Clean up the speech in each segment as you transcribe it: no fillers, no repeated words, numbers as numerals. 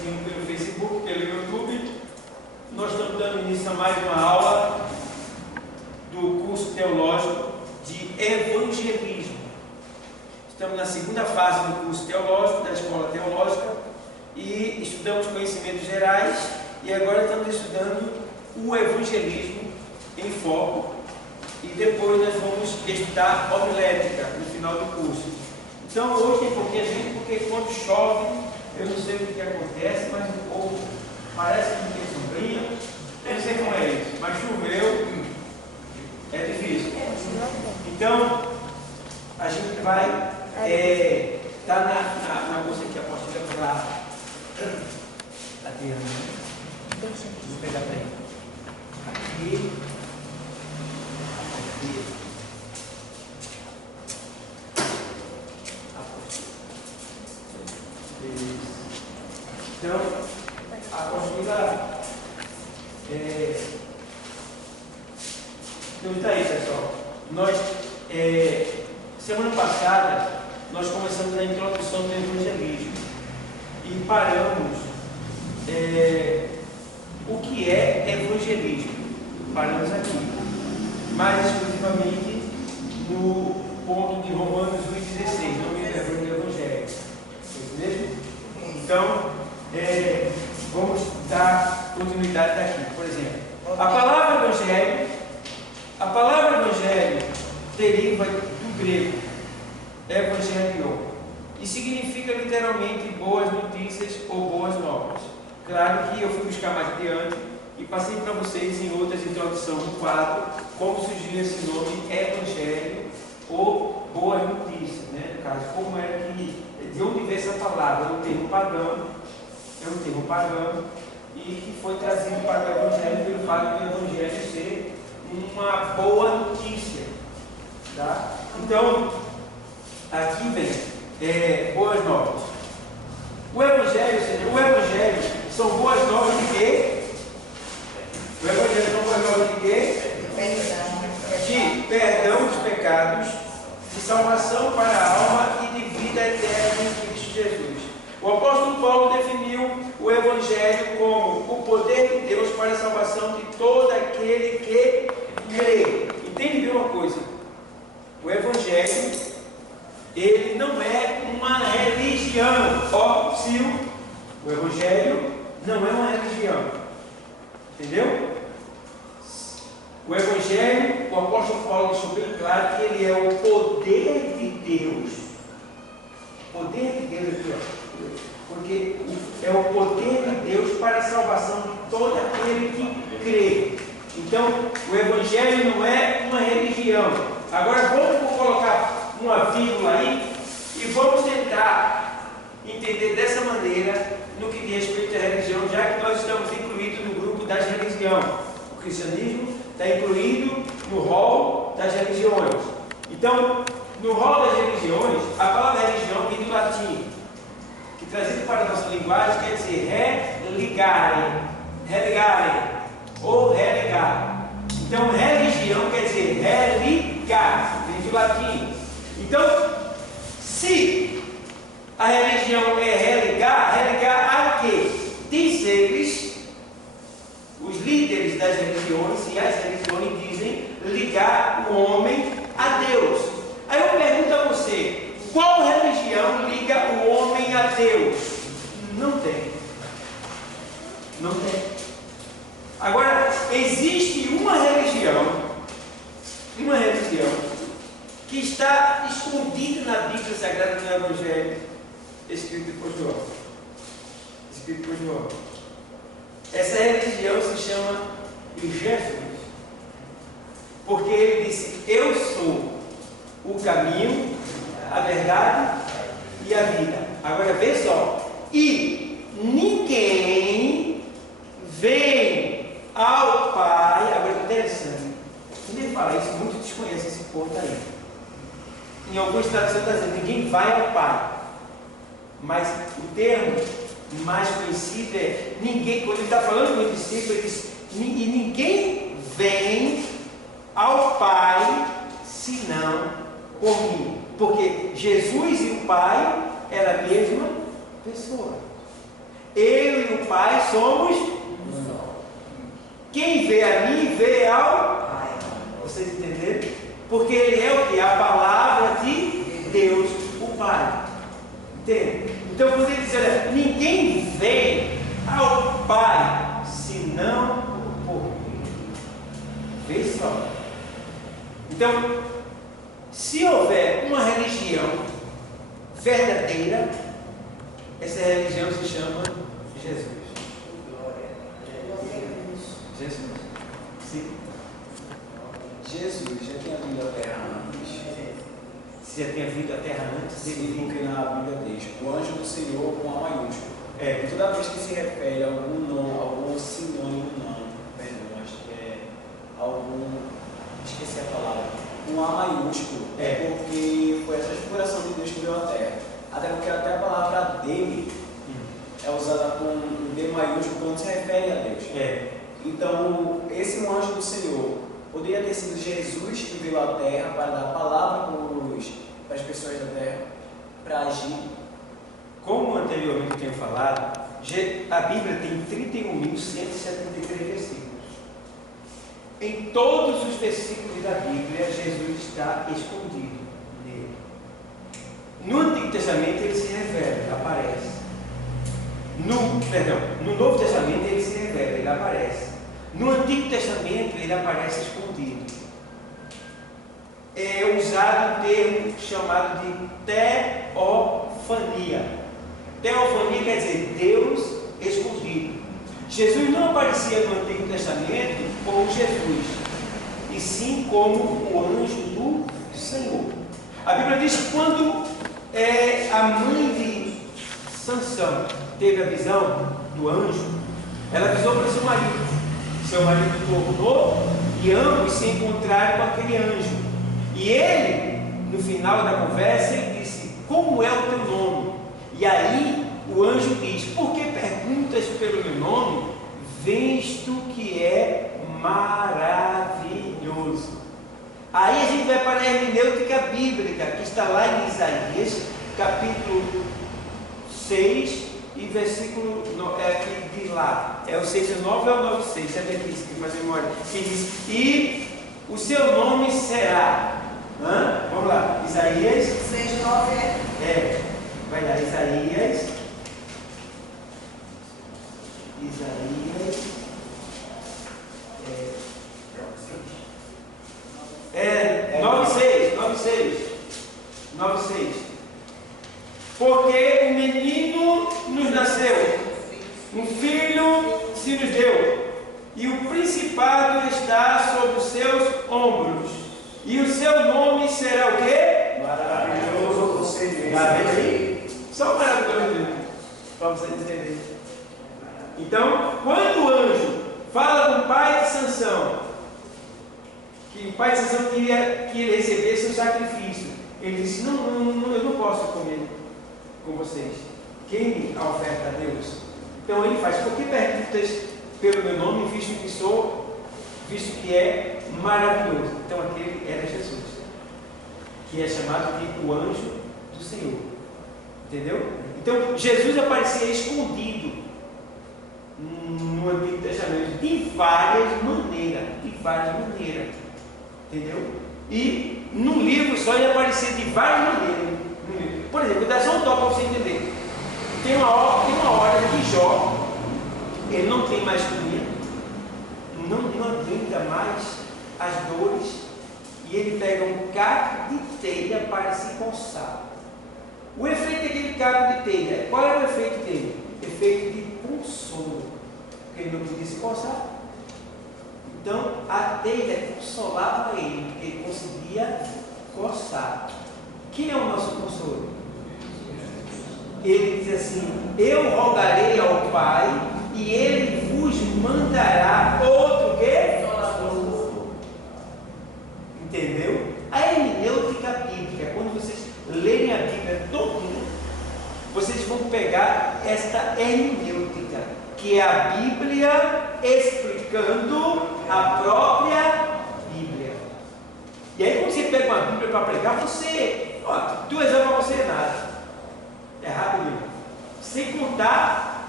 assistindo pelo Facebook, pelo YouTube. Nós estamos dando início a mais uma aula do curso teológico de evangelismo. Estamos na segunda fase do curso teológico, da escola teológica, e estudamos conhecimentos gerais, e agora estamos estudando o evangelismo em foco, e depois nós vamos estudar homilética no final do curso. Então hoje tem pouquinha gente, porque quando chove, eu não sei o que acontece, mas o povo parece que não tem sombrinha, eu não sei como é isso, mas choveu, é difícil. Então, a gente vai estar na bolsa aqui, a apostila para Adriana, né? Vou pegar para ele. Aqui. Então, a apostila então está aí, pessoal. Nós, semana passada, nós começamos a introdução do evangelismo e paramos o que é evangelismo. Paramos aqui, mais exclusivamente no ponto de Romanos 1,16, não me lembro do Evangelho. Mesmo? Então, vamos dar continuidade daqui. Por exemplo, a palavra evangelho deriva do grego evangelion e significa literalmente boas notícias ou boas novas. Claro que eu fui buscar mais adiante e passei para vocês em outras introduções do quadro como surgiu esse nome evangelho ou boas notícias, né? No caso, como é que, de onde veio essa palavra? É um termo pagão e que foi trazido para o evangelho pelo fato do evangelho ser uma boa notícia, tá? Então, aqui vem boas novas. O evangelho são boas novas de quê? O evangelho são boas novas de quê? De perdão dos pecados, de salvação para a alma e de vida eterna em Cristo Jesus. O apóstolo Paulo definiu o evangelho como o poder de Deus para a salvação de todo aquele que crê. Entende bem uma coisa? O evangelho, ele não é uma religião. Ó, Sil, o evangelho não é uma religião. Entendeu? O evangelho, o apóstolo Paulo deixou bem claro que ele é o poder de Deus. Poder de Deus aqui, ó. Porque é o poder de Deus para a salvação de todo aquele que crê. Então, o evangelho não é uma religião. Agora vamos colocar uma vírgula aí e vamos tentar entender dessa maneira no que diz respeito à religião, já que nós estamos incluídos no grupo das religiões. O cristianismo está incluído no rol das religiões. Então, no rol das religiões, a palavra religião vem do latim, que trazido para a nossa linguagem quer dizer religare ou religar. Então, religião quer dizer religar, vem do latim. Então, se a religião é religar a quê? Diz eles, os líderes das religiões e as religiões dizem ligar o homem a Deus. Aí eu pergunto a você, qual religião liga o homem a Deus? Não tem. Não tem. Agora, existe uma religião que está escondida na Bíblia Sagrada do Evangelho, escrito por João. Essa religião se chama Jesus, porque ele disse: eu sou o caminho, a verdade e a vida. Agora vê só, e ninguém vem ao Pai. Agora é interessante, quando ele fala isso, muitos desconhecem esse ponto aí. Em algumas traduções está dizendo: ninguém vai ao Pai, mas o termo mais conhecido é ninguém. Quando ele está falando com o discípulo, ele diz: e ninguém vem ao Pai senão por mim. Porque Jesus e o Pai eram a mesma pessoa. Ele Pai somos um só. Quem vê a mim, vê ao Pai. Vocês entenderam? Porque Ele é o que? A palavra de Deus, o Pai. Entende? Então, quando ele diz, olha, ninguém vem ao Pai, senão por mim. Vê só. Então, se houver uma religião verdadeira, essa religião se chama Jesus. Jesus. Sim. Jesus já tinha vindo à Terra antes. Se já tinha vindo à Terra antes, Sim, porque na Bíblia diz o anjo do Senhor com A maiúsculo. É. E toda vez que se refere a algum nome, algum sinônimo, acho que é algum. Esqueci a palavra. Um A maiúsculo. É porque foi a transfiguração de Deus que veio à Terra. Até porque até a palavra dele é usada com um D maiúsculo quando se refere a Deus. É. Então, esse anjo do Senhor poderia ter sido Jesus que veio à Terra para dar a palavra para as pessoas da Terra, para agir. Como anteriormente eu tenho falado, a Bíblia tem 31.173 versículos. Em todos os versículos da Bíblia, Jesus está escondido nele. No Antigo Testamento ele se revela, aparece. No Novo Testamento ele se revela, ele aparece. No Antigo Testamento ele aparece escondido. É usado um termo chamado de teofania. Teofania quer dizer Deus escondido. Jesus não aparecia no Antigo Testamento como Jesus, e sim como o anjo do Senhor. A Bíblia diz que quando a mãe de Sansão teve a visão do anjo, ela avisou para seu marido. Seu marido tornou e ambos se encontraram com aquele anjo. E ele, no final da conversa, ele disse: como é o teu nome? E aí o anjo diz: por que perguntas pelo meu nome? Vês tu que é maravilhoso. Aí a gente vai para a hermenêutica bíblica, que está lá em Isaías, capítulo 6 e versículo de lá. É o 6:9 ou o 9:6, é difícil que faz memória. Que diz: e o seu nome será. Vamos lá, Isaías 6:9 vai lá, Isaías 9:6. Porque um menino nos nasceu, um filho se nos deu, e o principado está sobre os seus ombros, e o seu nome será o quê? Maravilhoso Conselheiro. Só maravilhoso, para vocês entenderem. Então, quando o anjo fala com o pai de Sansão, que o pai de Sansão queria que ele recebesse um sacrifício, ele disse: não, eu não posso comer com vocês. Queime a oferta a Deus. Então ele faz: por que perguntas pelo meu nome, visto que é maravilhoso? Então aquele era Jesus, que é chamado de o anjo do Senhor. Entendeu? Então Jesus aparecia escondido no Antigo Testamento de várias maneiras. Entendeu? E num livro só ele aparecia de várias maneiras. Por exemplo, dá só um toque para você entender. Tem uma hora que Jó, ele não tem mais comida, não aguenta mais as dores, e ele pega um caco de telha para se coçar. O efeito daquele caco de telha, qual era o efeito dele? Efeito de consolo, porque ele não podia se coçar. Então a telha consolava ele, porque ele conseguia coçar. Quem é o nosso consolo? Ele diz assim: eu rogarei ao Pai e ele vos mandará outro quê? Entendeu? A hermenêutica bíblica, quando vocês lerem a Bíblia todinha, vocês vão pegar esta hermenêutica, que é a Bíblia explicando a própria Bíblia. E aí quando você pega uma Bíblia para pregar, tu exame para você nada. É rápido mesmo. Sem contar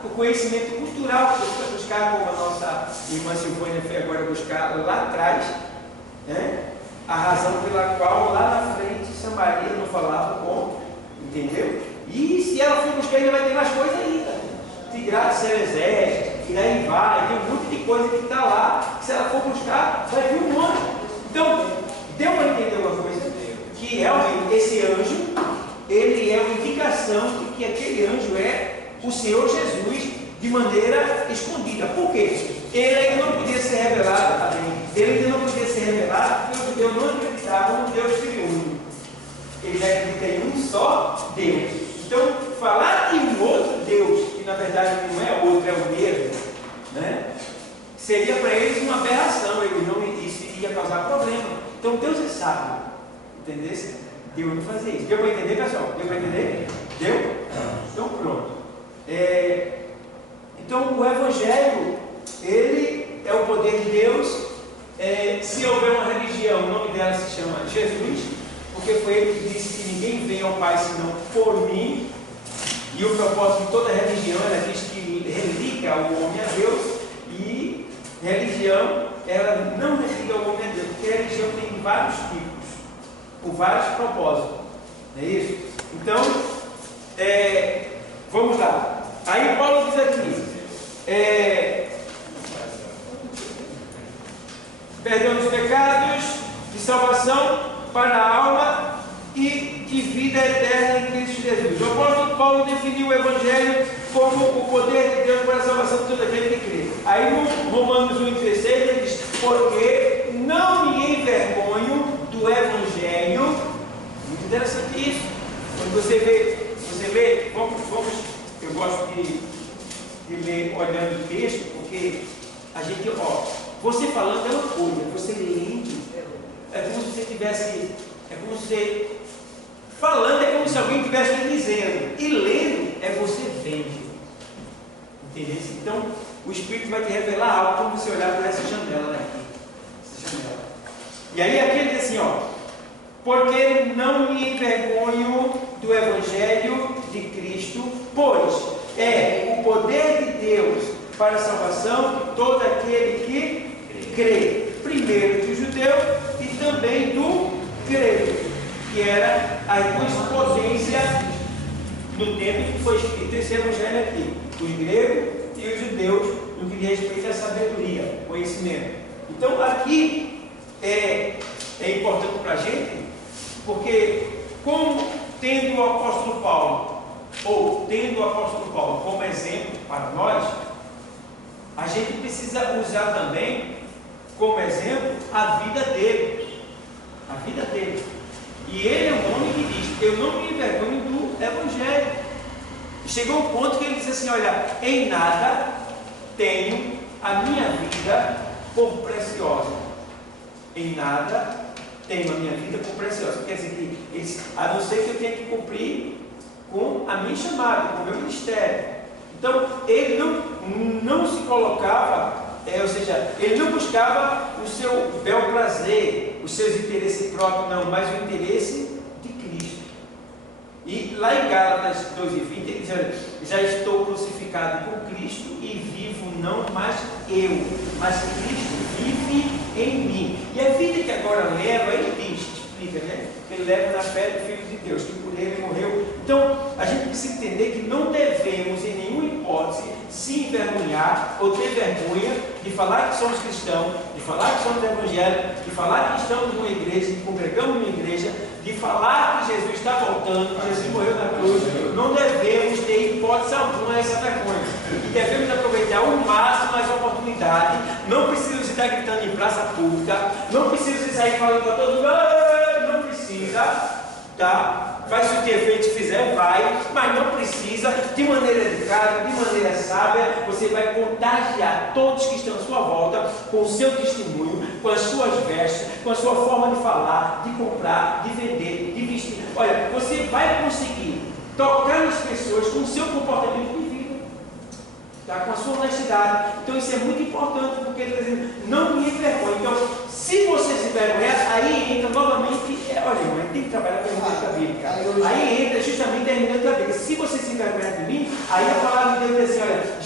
o conhecimento cultural, que você vai buscar, como a nossa irmã Silvânia foi agora buscar lá atrás, né? A razão pela qual lá na frente Samaria não falava como, entendeu? E se ela for buscar, ainda vai ter mais coisa ainda. Tigrado, Cerezer, e daí vai, tem um monte de coisa que está lá, que se ela for buscar, vai vir um monte. Então, deu para entender uma coisa? Que realmente esse anjo, ele é uma indicação de que aquele anjo é o Senhor Jesus de maneira escondida. Por quê? Ele ainda não podia ser revelado a mim. Ele ainda não podia ser revelado porque os judeus não acreditavam no Deus triúnico. Eles acreditam em um só Deus. Então, falar em um outro Deus, que na verdade não é outro, é o mesmo, né? Seria para eles uma aberração. Eles não, isso ia causar problema. Então, Deus é sábio. Entendeu? Deus não fazia isso. Deu para entender, pessoal? Deu para entender? Deu? Então, pronto. Então o Evangelho, ele é o poder de Deus. Se houver uma religião, o nome dela se chama Jesus, porque foi ele que disse que ninguém vem ao Pai senão por mim. E o propósito de toda religião, ela diz que religa o homem a Deus, e religião, ela não religa o homem a Deus, porque a religião tem vários tipos, por vários propósitos, não é isso? Então, vamos lá. Aí Paulo diz aqui, perdão dos pecados, de salvação para a alma e de vida eterna em Cristo Jesus. O apóstolo Paulo definiu o Evangelho como o poder de Deus para a salvação de todo aquele que crê. Aí no Romanos 1,16 ele diz, porque não me envergonho do Evangelho. Muito interessante isso. Quando você vê, eu gosto de ler olhando o texto, porque a gente, você falando é uma coisa, você lendo, é como se você tivesse, falando é como se alguém estivesse lhe dizendo, e lendo é você vendo, entendeu? Então, o Espírito vai te revelar algo quando você olhar por essa janela aqui, essa janela. E aí aqui ele diz assim, porque não me envergonho do Evangelho de Cristo, pois é o poder de Deus para a salvação de todo aquele que crê, primeiro do judeu e também do grego, que era a correspondência no tempo que foi escrito esse Evangelho aqui, os gregos e os judeus, no que diz respeito à sabedoria, conhecimento. Então aqui é importante para a gente, porque como tendo o apóstolo Paulo como exemplo para nós, a gente precisa usar também como exemplo a vida dele. A vida dele. E ele é um homem que diz, eu não me envergonho do Evangelho. Chegou um ponto que ele disse assim, olha, em nada tenho a minha vida por preciosa. Em nada tenho a minha vida por preciosa. Quer dizer que, a não ser que eu tenha que cumprir com a minha chamada, com o meu ministério. Então, ele não se colocava, ou seja, ele não buscava o seu bel prazer, os seus interesses próprios, não, mas o interesse de Cristo. E lá em Gálatas 2:20, ele diz, olha, já estou crucificado com Cristo e vivo não mais eu, mas Cristo vive em mim. E a vida que agora leva, ele diz, explica, né? Ele leva na fé do Filho de Deus, que por ele morreu. Então, a gente precisa entender que não devemos, em nenhuma hipótese, se envergonhar ou ter vergonha de falar que somos cristãos, de falar que somos evangélicos, de falar que estamos numa igreja, que congregamos numa igreja, de falar que Jesus está voltando, que Jesus morreu na cruz. Não devemos ter hipótese alguma essa vergonha. E devemos aproveitar ao máximo as oportunidades. Não precisa estar gritando em praça pública, não precisa sair falando para todo mundo, não precisa, tá? Faz o que é feito, se fizer, vai, mas não precisa, de maneira educada, de maneira sábia, você vai contagiar todos que estão à sua volta com o seu testemunho, com as suas vestes, com a sua forma de falar, de comprar, de vender, de vestir. Olha, você vai conseguir tocar nas pessoas com o seu comportamento de vida, tá? Com a sua honestidade. Então isso é muito importante, porque ele está dizendo, não me envergonhe. Então, se você se envergonhar, aí entra novamente, olha, irmão, tem que trabalhar com a hermenêutica bíblica. Aí entra justamente a hermenêutica bíblica. Se você se envergonhar de mim, aí a palavra de Deus diz assim, olha,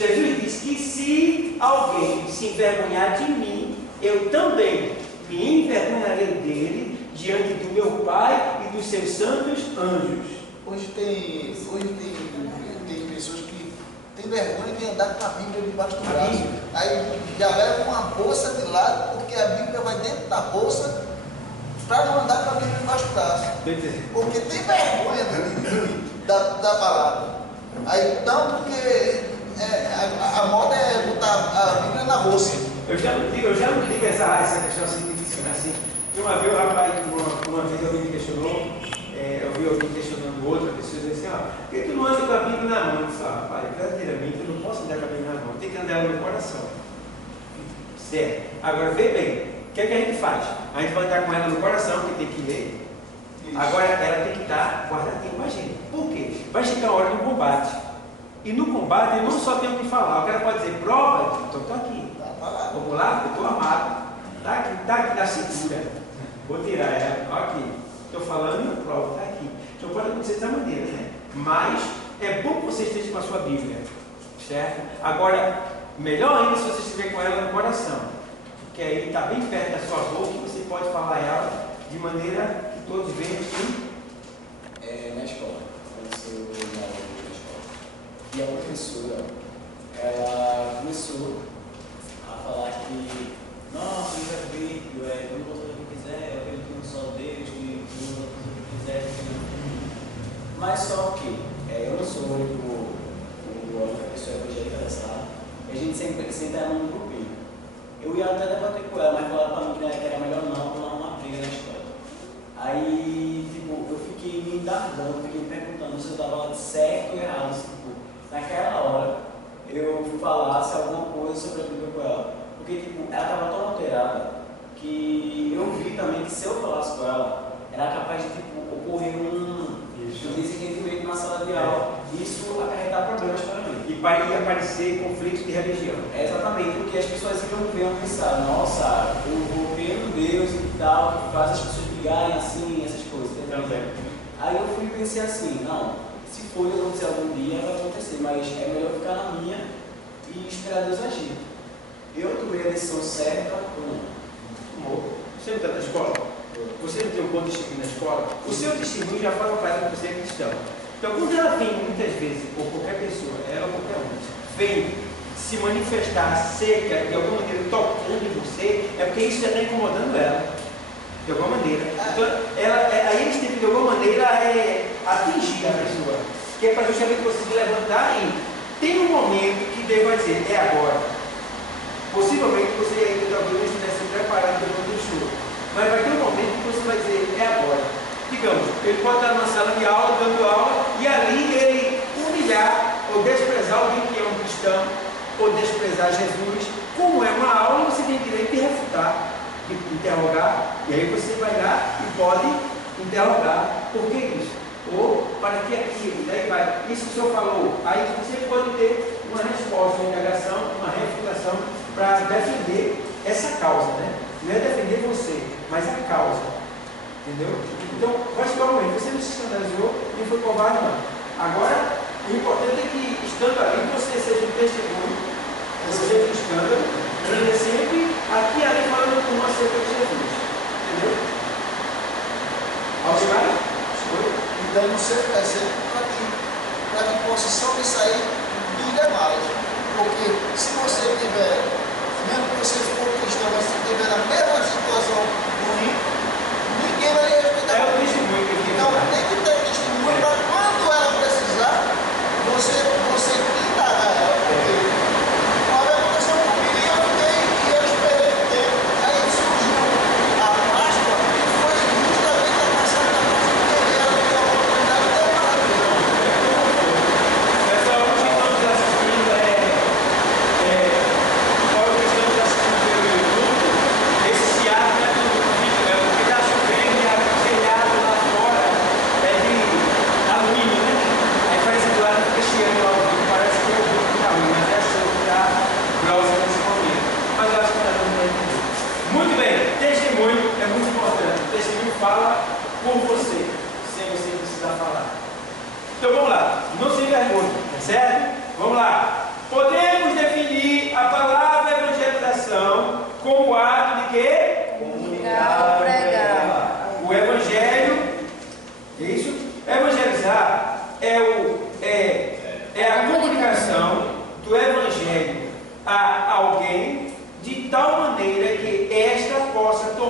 que se alguém se envergonhar de mim, eu também me envergonharei dele diante do meu Pai e dos seus santos anjos. Hoje tem pessoas que têm vergonha de andar com a Bíblia debaixo do braço. Aí já leva uma bolsa de lado, porque a Bíblia vai dentro da bolsa, para não andar com a Bíblia debaixo do braço. Porque tem vergonha da palavra. Aí não, porque a moda é botar a Bíblia na bolsa. Eu já não digo essa questão assim. Uma vez o rapaz, uma vez alguém me questionou, eu vi alguém questionando outra pessoa, e disse assim, por que tu não anda com a Bíblia na mão? Eu disse, rapaz, verdadeiramente eu não posso andar com a Bíblia na mão, tem que andar ela no coração. Certo? Agora, vê bem, o que é que a gente faz? A gente vai andar com ela no coração, que tem que ler. Isso. Agora, ela tem que estar guardadinha com a gente. Por quê? Vai chegar a hora do combate. E no combate, eu não só tenho que falar, o cara pode dizer, prova, então estou aqui. Vamos lá, eu estou amado. Está aqui na cintura. Vou tirar ela, aqui. Estou falando e eu provo, está aqui. Então pode acontecer dessa maneira, né? Mas é bom que você esteja com a sua Bíblia, certo? Agora, melhor ainda se você estiver com ela no coração, porque aí está bem perto da sua boca e você pode falar ela de maneira que todos vejam assim. Na escola, aconteceu na escola. E a professora, ela começou a falar que nossa, livre-arbítrio, eu não vou fazer o que quiser, eu acredito em um só Deus, que eu não vou fazer o que quiser, mas só que eu não sou a única pessoa evangélica da sala, a gente sempre era num grupinho. Eu ia até debater com ela, mas falaram para mim que era melhor não uma briga na escola. Aí, tipo, eu fiquei me indagando, fiquei me perguntando se eu estava certo ou errado, tipo, naquela hora eu falasse alguma coisa sobre a Bíblia com ela. Porque tipo, ela estava tão alterada que eu vi também que se eu falasse com ela, era capaz de tipo, ocorrer um desentendimento na sala de aula. Isso acarretar problemas para mim. E ia aparecer conflitos de religião. Exatamente, porque as pessoas iam ver e pensar, nossa, eu vou ver um Deus e tal, que faz as pessoas brigarem assim, essas coisas. Também. Aí eu fui e pensei assim, não, se for acontecer algum dia, vai acontecer, mas é melhor ficar na minha e esperar Deus agir. Eu tomei a decisão certa ou não? Você não está na escola? Você não tem um bom testemunho na escola? O seu testemunho já fala para ela que você é cristão. Então, quando ela vem muitas vezes, ou qualquer pessoa, ela ou qualquer um, vem se manifestar seca, de alguma maneira tocando em você, é porque isso já está incomodando ela, de alguma maneira. Então, aí eles têm que, de alguma maneira, atingir a pessoa, que é para justamente você se levantar e tem um momento que Deus vai dizer, é agora. Possivelmente você ainda talvez não estivesse preparado para o estudo, mas vai ter um momento que você vai dizer, é agora. Digamos, ele pode estar numa sala de aula, dando aula, e ali ele humilhar ou desprezar alguém que é um cristão, ou desprezar Jesus. Como é uma aula, você tem direito de refutar, de interrogar, e aí você vai lá e pode interrogar. Por que isso? Ou para que aquilo? Daí vai, isso que o senhor falou. Aí você pode ter uma resposta, uma indagação, uma refutação para defender essa causa, né? Não é defender você, mas a causa. Entendeu? Então, vai chegar um momento, você não se escandalizou, nem foi covarde, não. Agora, o importante é que, estando ali, você seja um testemunho, você seja um escândalo, e sempre aqui e ali falando com uma acerca de Jesus. Entendeu? Alguém mais? Então, não serve exemplo para que possa sobressair dos demais. Porque se você tiver, mesmo que você for cristão, mas se tiver a mesma situação ruim, ninguém vai lhe respeitar. É o testemunho que eu Então tem que ter testemunho para quando ela precisar, você indagar ela. Porque uma vez aconteceu comigo e eu fiquei e eu esperei o tempo. Aí surgiu a Páscoa e foi justamente a passagem da Páscoa que ela teve a oportunidade de ter maravilha. Pessoal, o que estamos assistindo qual que estamos assistindo pelo YouTube, esse teatro é tudo vídeo, é o que está chovendo e aconselhado lá fora, é de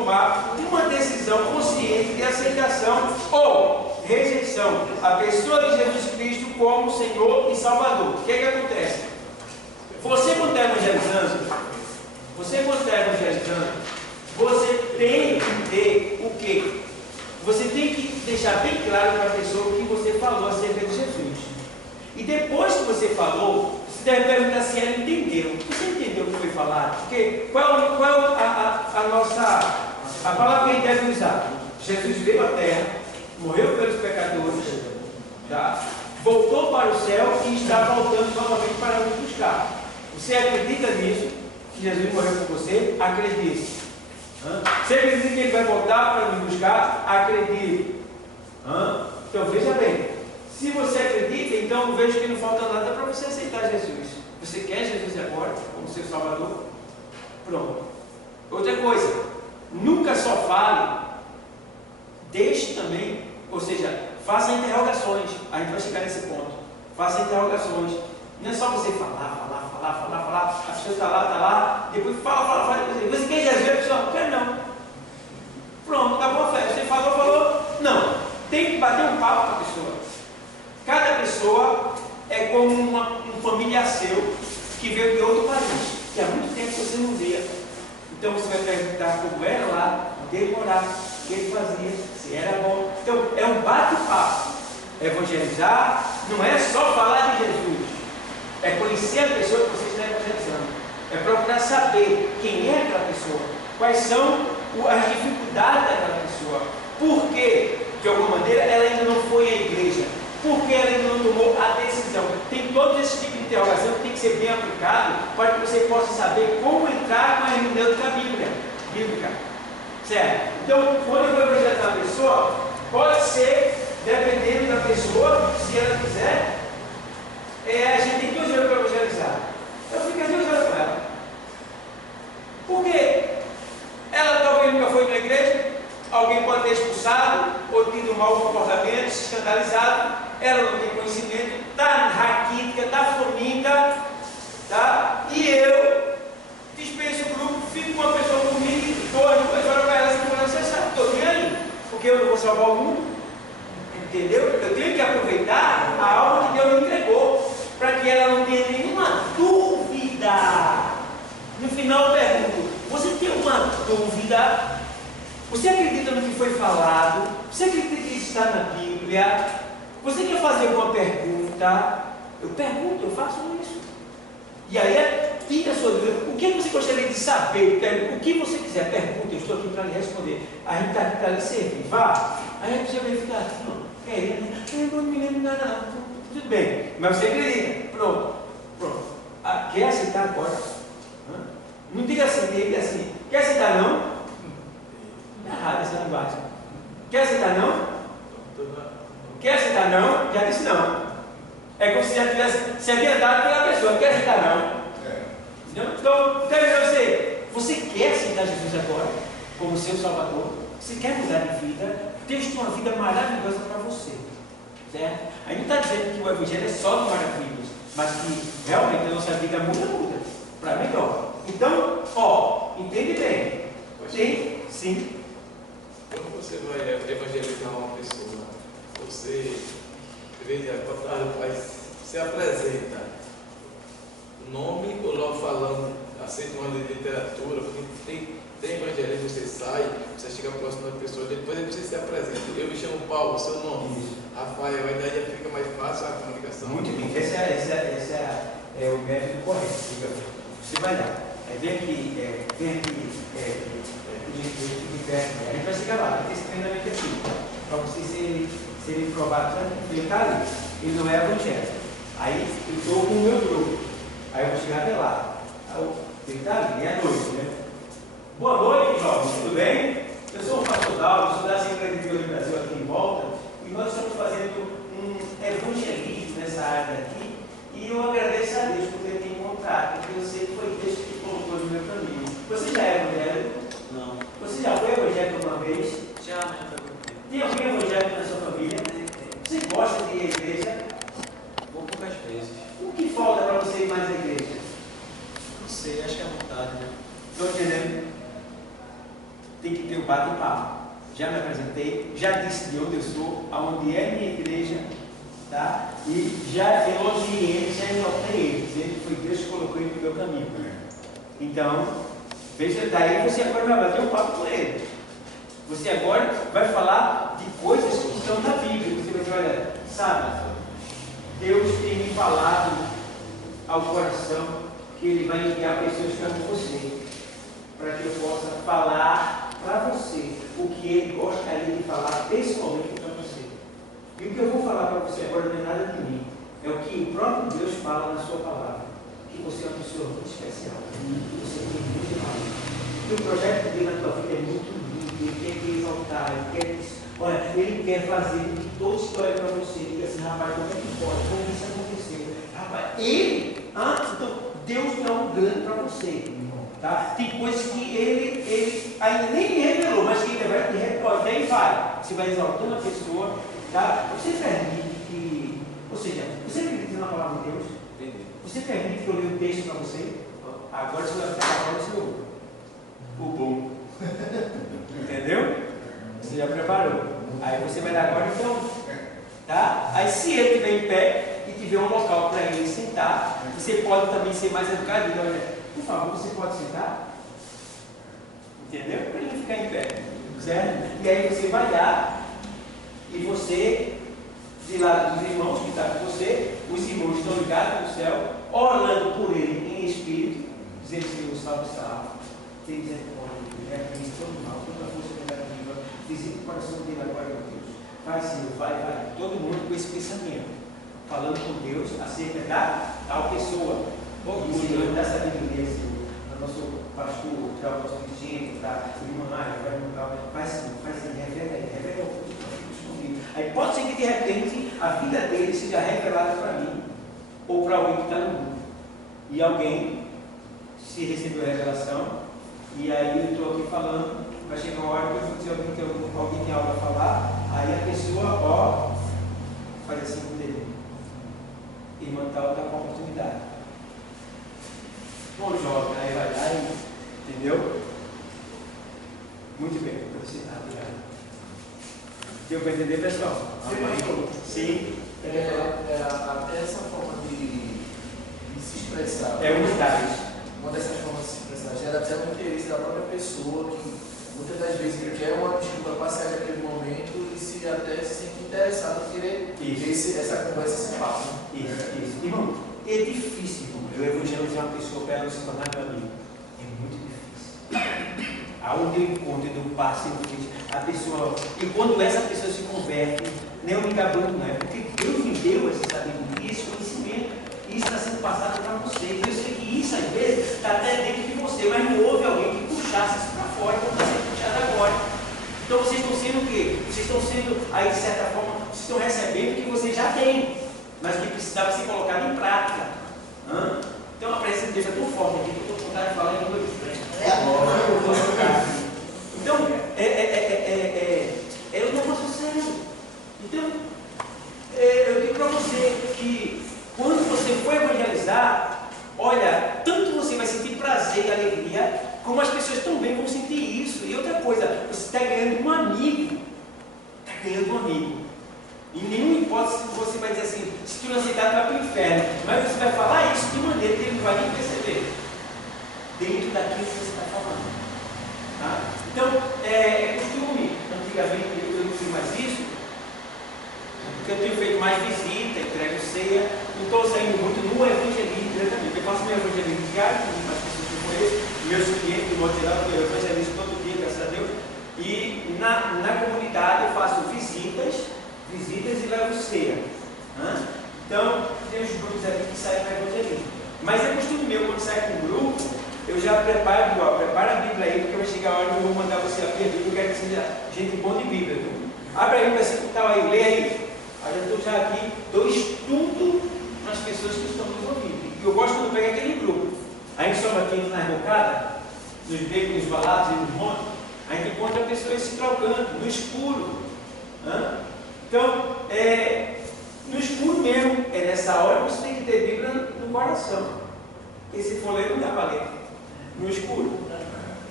tomar uma decisão consciente de aceitação ou rejeição à pessoa de Jesus Cristo como Senhor e Salvador. O que é que acontece? Você quando está evangelizando, você tem que ter o quê? Você tem que deixar bem claro para a pessoa o que você falou acerca de Jesus. E depois que você falou, você deve perguntar se ela entendeu. Você entendeu o que foi falado? Porque qual a palavra que a gente deve usar? Jesus veio à terra, morreu pelos pecadores, tá? Voltou para o céu e está voltando novamente para nos buscar. Você acredita nisso? Que Jesus morreu por você? Acredite. Você acredita que ele vai voltar para nos buscar? Acredite. Então veja bem, se você acredita, então eu vejo que não falta nada para você aceitar Jesus. Você quer Jesus agora como seu Salvador? Pronto. Outra coisa, nunca só fale, deixe também, ou seja, faça interrogações. A gente vai chegar nesse ponto. Faça interrogações. Não é só você falar. A pessoa está lá, depois fala. Você quer Jesus? A pessoa não quer, não. Pronto, acabou a festa. Você falou. Não. Tem que bater um papo com a pessoa. Cada pessoa é como um familiar seu que veio de outro país, que há muito tempo você não via. Então você vai perguntar como era lá, onde ele morava, o que ele fazia, se era bom. Então é um bate-papo. Evangelizar não é só falar de Jesus. É conhecer a pessoa que você está evangelizando. É procurar saber quem é aquela pessoa. Quais são as dificuldades daquela pessoa. Por quê? De alguma maneira ela ainda não foi à igreja. Por que ela ainda não tomou a decisão? Tem todo esse tipo de interrogação que tem que ser bem aplicado para que você possa saber como entrar com a hermenêutica bíblica. Certo? Então, quando eu vou evangelizar a pessoa, pode ser, dependendo da pessoa, se ela quiser, a gente tem 2 anos para evangelizar. Eu fico 2 anos com ela. Porque ela talvez nunca foi na igreja, alguém pode ter expulsado, ou tido um mau comportamento, se escandalizado, ela não tem conhecimento, está raquítica, está faminta, tá? E eu dispenso o grupo, fico com uma pessoa comigo e 2 horas para ela, se você sabe, estou nem aí, porque eu não vou salvar o mundo. Entendeu? Eu tenho que aproveitar a alma que Deus me entregou, para que ela não tenha nenhuma dúvida. No final eu pergunto: você tem uma dúvida? Você acredita no que foi falado? Você acredita que isso está na Bíblia? Você quer fazer alguma pergunta? Eu pergunto, eu faço isso. E aí tira a sua dúvida. O que você gostaria de saber? O que você quiser, pergunta, eu estou aqui para lhe responder. A gente está aqui para lhe servir. Vá. Aí você vai ficar assim, não. Eu não me lembro nada, não. Tudo bem, mas você acredita. Pronto. Quer aceitar agora? Não diga assim, diga assim. Quer aceitar não? Está errado essa linguagem. Quer aceitar não? Quer aceitar não? Já disse não. É como se já tivesse se adiantado pela pessoa. Quer aceitar não? Então, você quer aceitar Jesus agora como seu Salvador? Você quer mudar de vida? Deus tem uma vida maravilhosa para você, certo? A gente não está dizendo que o Evangelho é só de maravilhas, mas que realmente a nossa vida muda para melhor. Então, entende bem. Tem, sim. Quando você vai evangelizar uma pessoa, você se apresenta o nome ou logo falando, aceita uma literatura, porque tem evangelismo, você sai, você chega próximo da pessoa, depois você se apresenta. Eu me chamo Paulo, seu nome. Isso. Rafael, aí daí fica mais fácil a comunicação. Muito bem, esse é o método correto. Você vai lá, vem aqui, a gente vai chegar lá, vai ter esse treinamento aqui, para vocês serem provados. Ele está ali, ele não é evangelho. Aí eu estou com o meu grupo, aí eu vou chegar até lá. Ele está ali, é a noite, né? Boa noite, jovens, tudo bem? Eu sou o pastor Dalvo, sou da Assembleia de Deus do Brasil aqui em volta, e nós estamos fazendo um evangelismo nessa área aqui, e eu agradeço a Deus por ter me encontrado, porque eu sei que foi Deus que colocou no meu caminho. Você já é evangélico? Não. Você já foi evangélico uma vez? Já, né? Tem alguém evangélico na sua família? Você gosta de ir à igreja? Vou poucas vezes. O que falta para você ir mais à igreja? Não sei, acho que é a vontade, né? Estou entendendo? tem que ter o bate-papo. Já me apresentei, já disse de onde eu sou, aonde é minha igreja, tá? E já elogiei eles, já enaltei eles, dizendo que foi Deus que colocou ele no meu caminho. Então, veja, daí você agora vai bater um papo com ele. Você agora vai falar de coisas que estão na Bíblia. Você vai dizer, olha, sabe, Deus tem me falado ao coração que Ele vai enviar pessoas como você, para que eu possa falar para você o que Ele gostaria de falar pessoalmente para você. E o que eu vou falar para você agora não é nada de mim, é o que o próprio Deus fala na sua palavra, que você é uma pessoa muito especial, que você tem muito valor, que o projeto dele na tua vida é muito lindo, Ele quer te exaltar, Ele quer fazer com que todos que olhem para você e digam assim, rapaz, como é que pode? Como isso aconteceu? Rapaz, então Deus dá um grande para você. Tá? Tem coisas que ele ainda nem me revelou, mas que ele vai te revelar. Daí vai. Você vai exaltando a pessoa. Tá? Você permite que. Ou seja, você acredita na palavra de Deus? Entendi. Você permite que eu leia o texto para você? Agora você vai ficar falando o seu. O bom. Entendeu? Você já preparou. Aí você vai dar agora então. Tá? Aí se ele estiver em pé e tiver um local para ele sentar, você pode também ser mais educado. Olha, por favor, você pode sentar? Entendeu? Para ele não ficar em pé. Certo? E aí você vai dar e você, de lado dos irmãos que estão com você, os irmãos estão ligados no céu, orando por ele em espírito, dizendo: Senhor, salve, salve, tem misericórdia, repreende todo mal, toda a força negativa, visita o coração dele agora, meu Deus. Vai, Senhor, vai. Todo mundo com esse pensamento, falando com Deus acerca da tal pessoa. O Senhor dá sabedoria, Senhor. O nosso pastor, o pastor Vicente, o irmão Mário, faz assim, revela o escondido. Aí pode ser que de repente a vida dele seja revelada para mim, ou para alguém que está no mundo. E alguém se recebeu a revelação, e aí eu estou aqui falando, vai chegar uma hora que eu vou dizer alguém tem algo a falar, aí a pessoa, faz assim com o dedo. Irmã tal está com a oportunidade. Bom, jovem, aí vai lá e, entendeu? Muito bem, obrigado. Deu para entender, pessoal? Sim. Até essa forma de se expressar. É unidade. Uma dessas formas de se expressar gera até um interesse da própria pessoa, que muitas das vezes ele quer uma desculpa para sair daquele momento e até se sente interessado em querer ver essa conversa, esse papo. Isso. Irmão, é difícil, irmão, eu evangelizar uma pessoa para ela se tornar meu amigo. É muito difícil. Aonde eu encontro, eu passo, a pessoa. E quando essa pessoa se converte, nem eu me gabando, não é? Porque Deus me deu essa sabedoria, esse conhecimento. Isso está sendo passado para vocês. Eu sei que isso, às vezes, está até dentro de você, mas não houve alguém que puxasse isso para fora, então está sendo puxado agora. Então vocês estão sendo o quê? Vocês estão sendo, aí de certa forma, vocês estão recebendo o que vocês já têm, mas que precisava ser colocado em prática. Então a presença de Deus é tão forte aqui que eu estou com vontade de falar em língua diferente. Então, é um negócio sério. Então, eu digo para você que quando você for evangelizar, olha, tanto você vai sentir prazer e alegria, como as pessoas também vão sentir isso. E outra coisa, você está ganhando um amigo. Está ganhando um amigo. Em nenhuma hipótese você vai dizer assim, se tu não aceitar, tu vai para o inferno. Mas você vai falar isso de maneira que ele não vai nem perceber. Dentro daquilo que você está falando. Tá? Então, é costume, antigamente eu não fiz mais isso, porque eu tenho feito mais visita, entrego ceia, não estou saindo muito no evangelismo diretamente. Eu faço meu evangelismo diário, com as pessoas que eu conheço, meus clientes, de modo geral, eu evangelizo todo dia, graças a Deus. E na comunidade eu faço visitas e levo ceia. Então, tem os grupos aqui que saem para evangelismo. Mas é costume meu, quando sai com um grupo, eu já preparo a Bíblia aí, porque vai chegar a hora que eu vou mandar você abrir a Bíblia, eu quero que seja gente boa de Bíblia. Viu? Abre aí o versículo que está aí, lê aí. Aí eu estou já aqui, dou estudo para as pessoas que estão nos ouvindo. E eu gosto quando pega aquele grupo. A gente sobe aqui na rebocada, nos becos, nos valados e nos montes, a gente encontra pessoas se trocando, no escuro. Então, no escuro mesmo, é nessa hora que você tem que ter Bíblia no coração. Porque se for ler, não dá para ler. No escuro.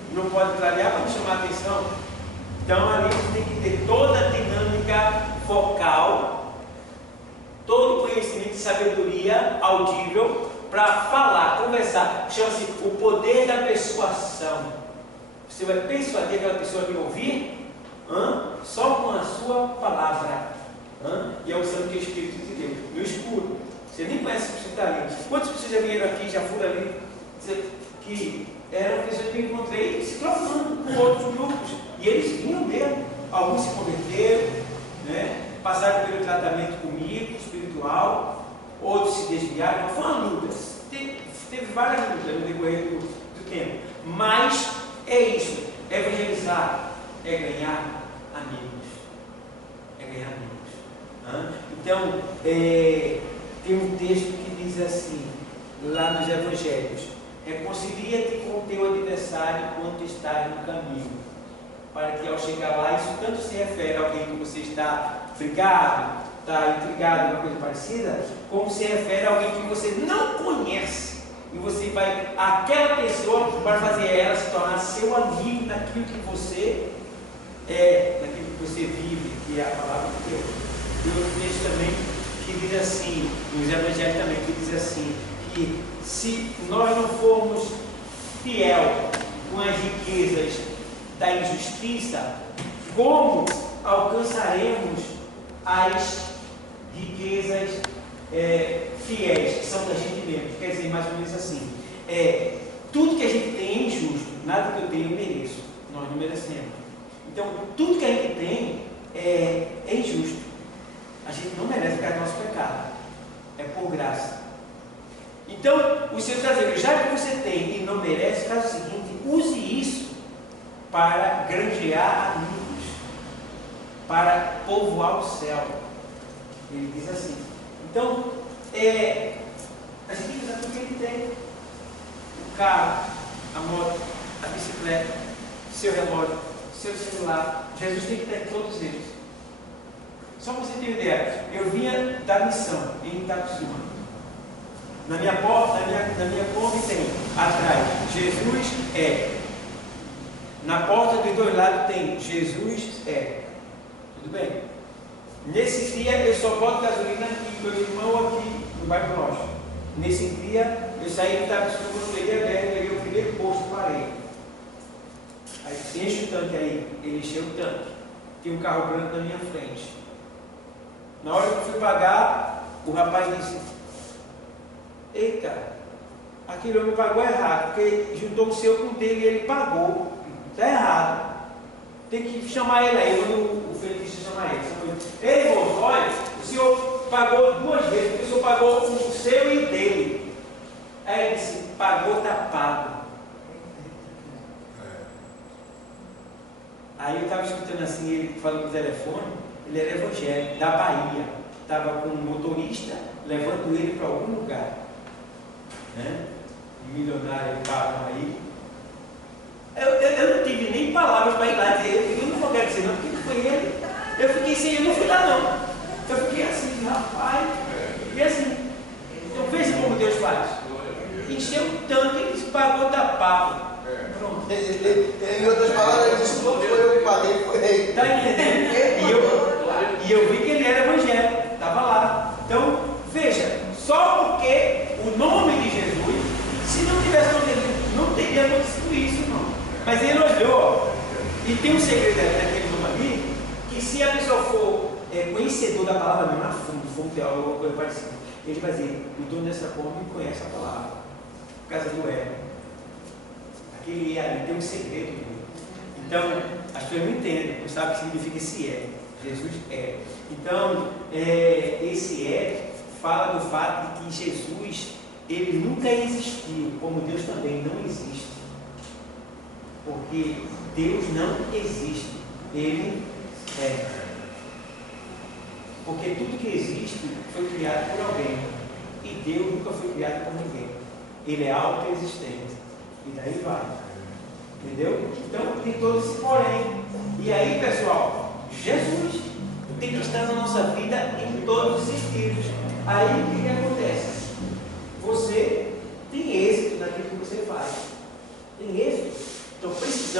não pode clarear para não chamar a atenção. Então ali você tem que ter toda a dinâmica focal, todo o conhecimento e sabedoria audível para falar, conversar. Chama-se o poder da persuasão. Você vai persuadir aquela pessoa a me ouvir só com a sua palavra. E é usando que o Espírito te deu. No escuro. Você nem conhece o que está ali. Quantas pessoas já vieram aqui, já foram ali, que eram pessoas que eu encontrei se trocando com outros grupos. E eles vinham mesmo. Alguns se converteram, né? Passaram pelo tratamento comigo, espiritual. Outros se desviaram. Foi uma luta. Teve várias lutas no decorrer do tempo. Mas é isso. Evangelizar é ganhar amigos. É ganhar amigos. Então, tem um texto que diz assim, lá nos Evangelhos: reconcilia-te com o teu adversário quando estás no caminho, para que ao chegar lá, isso tanto se refere a alguém que você está brigado, está intrigado, uma coisa parecida, como se refere a alguém que você não conhece, e você vai, aquela pessoa, para fazer ela se tornar seu amigo naquilo que você naquilo que você vive, que é a palavra de Deus. E outro texto também que diz assim, nos Evangelhos também, que diz assim, que se nós não formos fiel com as riquezas da injustiça, como alcançaremos as riquezas fiéis, que são da gente mesmo? Quer dizer, mais ou menos assim, tudo que a gente tem é injusto, nada que eu tenho eu mereço, nós não merecemos. Então, tudo que a gente tem é injusto. A gente não merece por causa do nosso pecado. É por graça. Então, o Senhor está dizendo, já que você tem e não merece, faz o seguinte: use isso para granjear amigos, para povoar o céu. Ele diz assim. Então, a gente tem que usar tudo que ele tem. O carro, a moto, a bicicleta, seu relógio, seu celular. Jesus tem que ter todos eles. Só para você ter uma ideia, eu vinha da missão em Itapsuma. Na minha porta, na minha Kombi tem atrás Jesus é. Na porta dos dois lados tem Jesus é. Tudo bem? Nesse dia eu só boto gasolina aqui, meu irmão aqui no bairro Rocha. Nesse dia eu saí de Itapsuma, quando peguei a BR, peguei o primeiro posto, parei. Aí enche o tanque aí, ele encheu o tanque. Tinha um carro branco na minha frente. Na hora que eu fui pagar, o rapaz disse: eita, aquele homem pagou errado, porque juntou o seu com o dele e ele pagou. Está errado. Tem que chamar ele aí. Quando o Felipe chamar ele. Ele falou: olha, o senhor pagou 2 vezes, porque o senhor pagou o seu e o dele. Aí ele disse: pagou, está pago. Aí eu estava escutando assim, ele falando no telefone. Ele era evangélico, da Bahia. Estava com um motorista, levando ele para algum lugar. Né? Milionário, pagam aí. Eu não tive nem palavras para ir lá dizer, eu não vou querer dizer não, porque não foi ele. Eu fiquei sem, eu não fui lá não. Eu fiquei assim, rapaz. E assim, então veja como Deus faz. Encheu o tanque, ele disse: pagou, está pago. Pronto. Em outras palavras, ele disse: não foi eu que paguei, foi ele. Está entendendo? E eu vi que ele era evangélico, estava lá. Então, veja, só porque o nome de Jesus, se não tivesse nome de Jesus, não teria acontecido isso, irmão. Mas ele olhou, e tem um segredo daquele nome ali, que se a pessoa for conhecedor da palavra mesmo, a fundo, for um teólogo, alguma coisa parecida, ele vai dizer: o dono dessa Kombi conhece a palavra, por causa do Aquele ali tem um segredo. Então, as pessoas não entendem, não sabem o que significa esse Jesus é. Então, esse fala do fato de que Jesus, ele nunca existiu, como Deus também não existe. Porque Deus não existe, ele é. Porque tudo que existe foi criado por alguém, e Deus nunca foi criado por ninguém. Ele é autoexistente, e daí vai. Entendeu? Então tem todo esse porém. E aí, pessoal, Jesus tem que estar na nossa vida em todos os sentidos. Aí o que acontece? Você tem êxito naquilo que você faz. Tem êxito. Então,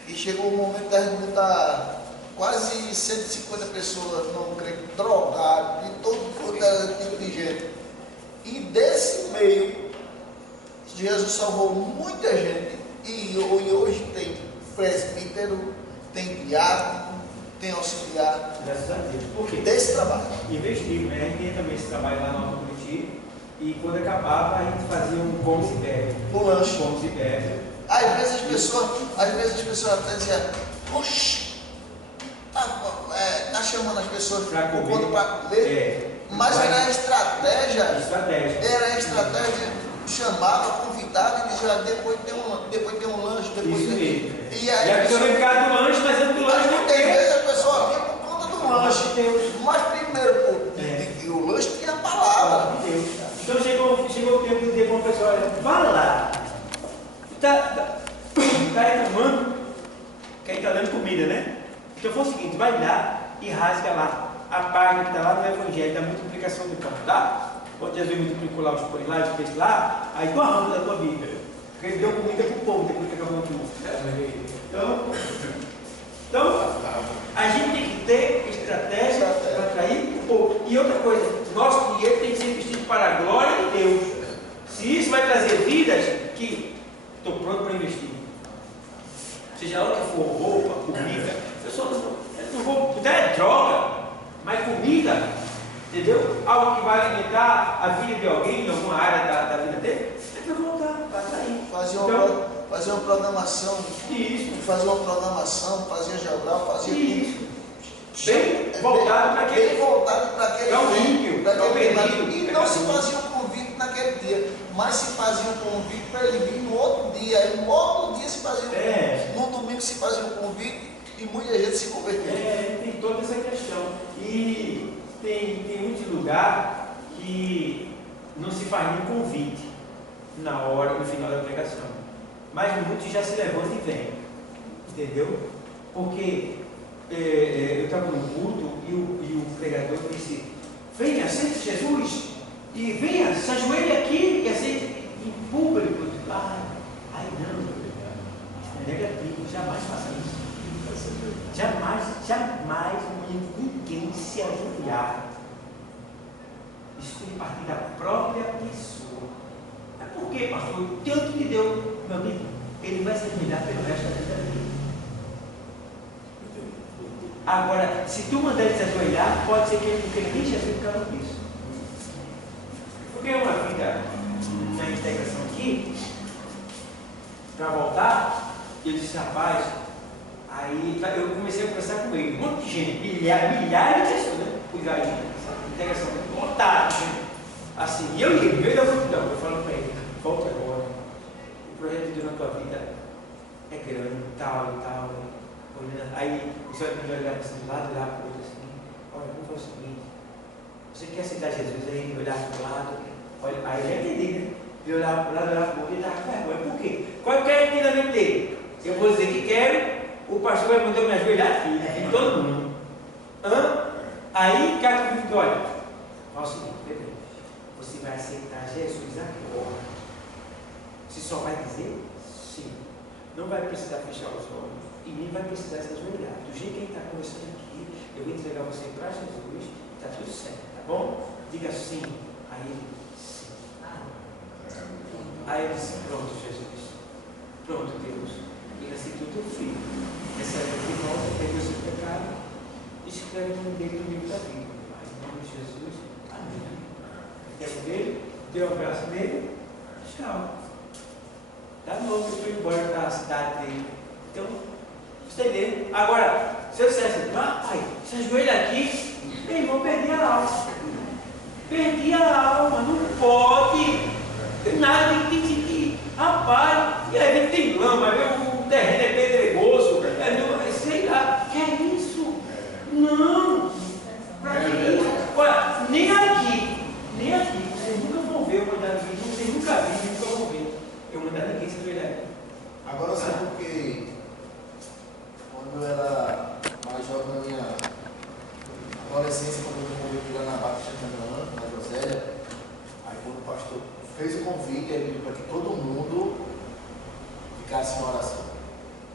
E chegou o momento da gente botar quase 150 pessoas não crentes, drogados, de todo tipo de gente. E desse meio, Jesus salvou muita gente. E hoje tem presbítero, tem diácono, tem auxiliar. Graças a Deus. Por quê? Desse trabalho. Investimos, né? A gente tinha também esse trabalho lá no Alto Buriti. E quando acabava, a gente fazia um comes e bebe. O lanche. Comes e bebe. Às vezes as pessoas até diziam, oxe, tá chamando as pessoas Para comer. para comer. Mas era a estratégia. Era a estratégia. Chamava, convidava e dizia, depois tem um lanche, depois Isso tem. mesmo. E E a pessoa veio por causa do lanche, mas antes do lanche não tem tem. vezes a pessoa vinha por conta do lanche. Mas primeiro, o lanche tinha a palavra. Deus. Então chegou o tempo de dizer para uma pessoa, olha, vai lá. Tá reclamando que a gente está dando comida, né? Então foi o seguinte, vai lá e rasga lá a página que está lá no Evangelho da multiplicação do pão, tá? Quando Jesus multiplicou lá os pães lá, os peixes lá, aí tu arranca da tua Bíblia. Porque ele deu comida para o povo depois que acabou tudo. Então, a gente tem que ter estratégia para atrair o povo. E outra coisa, nosso dinheiro tem que ser investido para a glória de Deus. Se isso vai trazer vidas, que estou pronto para investir. Seja lá o que for, roupa, comida, eu não vou dar droga, mas comida, entendeu? Algo que vai alimentar a vida de alguém em alguma área da vida dele, é para voltar, para atrair. Fazer uma programação. Isso. Fazer uma programação, fazia geral, fazia isso. Bem voltado para aquele. Bem voltado para aquele. Ímpio, e não se fazia um convite naquele dia, mas se fazia um convite para ele vir no outro dia. Aí no outro dia se fazia um convite. No domingo se fazia um convite e muita gente se converteu. Tem toda essa questão. E tem muito lugar que não se faz nenhum convite na hora, no final da pregação. Mas muitos já se levantam e vêm. Entendeu? Porque eu estava no culto e o pregador disse, venha, aceite Jesus e venha, se ajoelhe aqui e aceite em público. Ai não, isso é negativo, jamais faça isso. Jamais ninguém se ajoelhar. Isso tem que partir da própria pessoa. Mas por quê, pastor? Tanto que Deus, meu amigo, ele vai se ajoelhar pelo resto da vida dele. Agora, se tu mandar ele se ajoelhar, pode ser que ele não queira nem Jesus por causa disso. Eu ganhei uma vida na integração aqui, para voltar, e eu disse, rapaz, aí eu comecei a conversar com ele, um monte de gente, milhares de pessoas, né? Cuidar de integração, lotado, né? Assim, e eu ia, no meio da multidão, eu falo para ele, volte agora, o projeto de Deus na tua vida é grande, tal e tal. Aí o senhor me olhar assim, de lado e olhar para o outro assim, olha, vamos fazer o seguinte, você quer aceitar Jesus? Aí ele olhar para o lado, olha, aí já entendi, né? Ele olhar para o lado, olhar para o outro, ele estava com vergonha. Por quê? Qual é o entendimento dele? Eu vou dizer que quero, o pastor vai mandar me ajoelhar aqui, em todo mundo. Aí o cara me diz, olha, fala o seguinte, Pedro, você vai aceitar Jesus agora. Você só vai dizer sim. Não vai precisar fechar os olhos. E nem vai precisar se ajoelhar. Do jeito que a gente está conversando aqui, eu vou entregar você para Jesus, está tudo certo, tá bom? Diga sim. Aí ele, sim. Aí ele disse, pronto, Jesus. Pronto, Deus. Ele aceitou teu filho. Recebe de volta, perdeu seu pecado, e escreve o nome dele no livro da vida. Em nome de Jesus, amém. Tempo dele, deu um abraço nele, tchau. Dá novo, eu fui embora para a cidade dele. Então, você entendeu? Agora, se eu dissesse, pai, se ajoelha aqui, meu irmão, perdi a alma. Perdi a alma, não pode. Nada, tem que rapaz, e aí tem lama, o terreno é pedregoso, sei lá, que é isso? Não, pra que isso? Olha, nem aqui, vocês nunca vão ver eu mandar vídeo, vocês nunca viram, nunca vão ver. Eu mandar ninguém se ajoelhar aqui. Agora sabe por quê? Quando eu era mais jovem, na minha adolescência, quando eu me converti lá na Batista Canaã, na Groselha, aí quando o pastor fez o convite, ele pediu para que todo mundo ficasse em oração.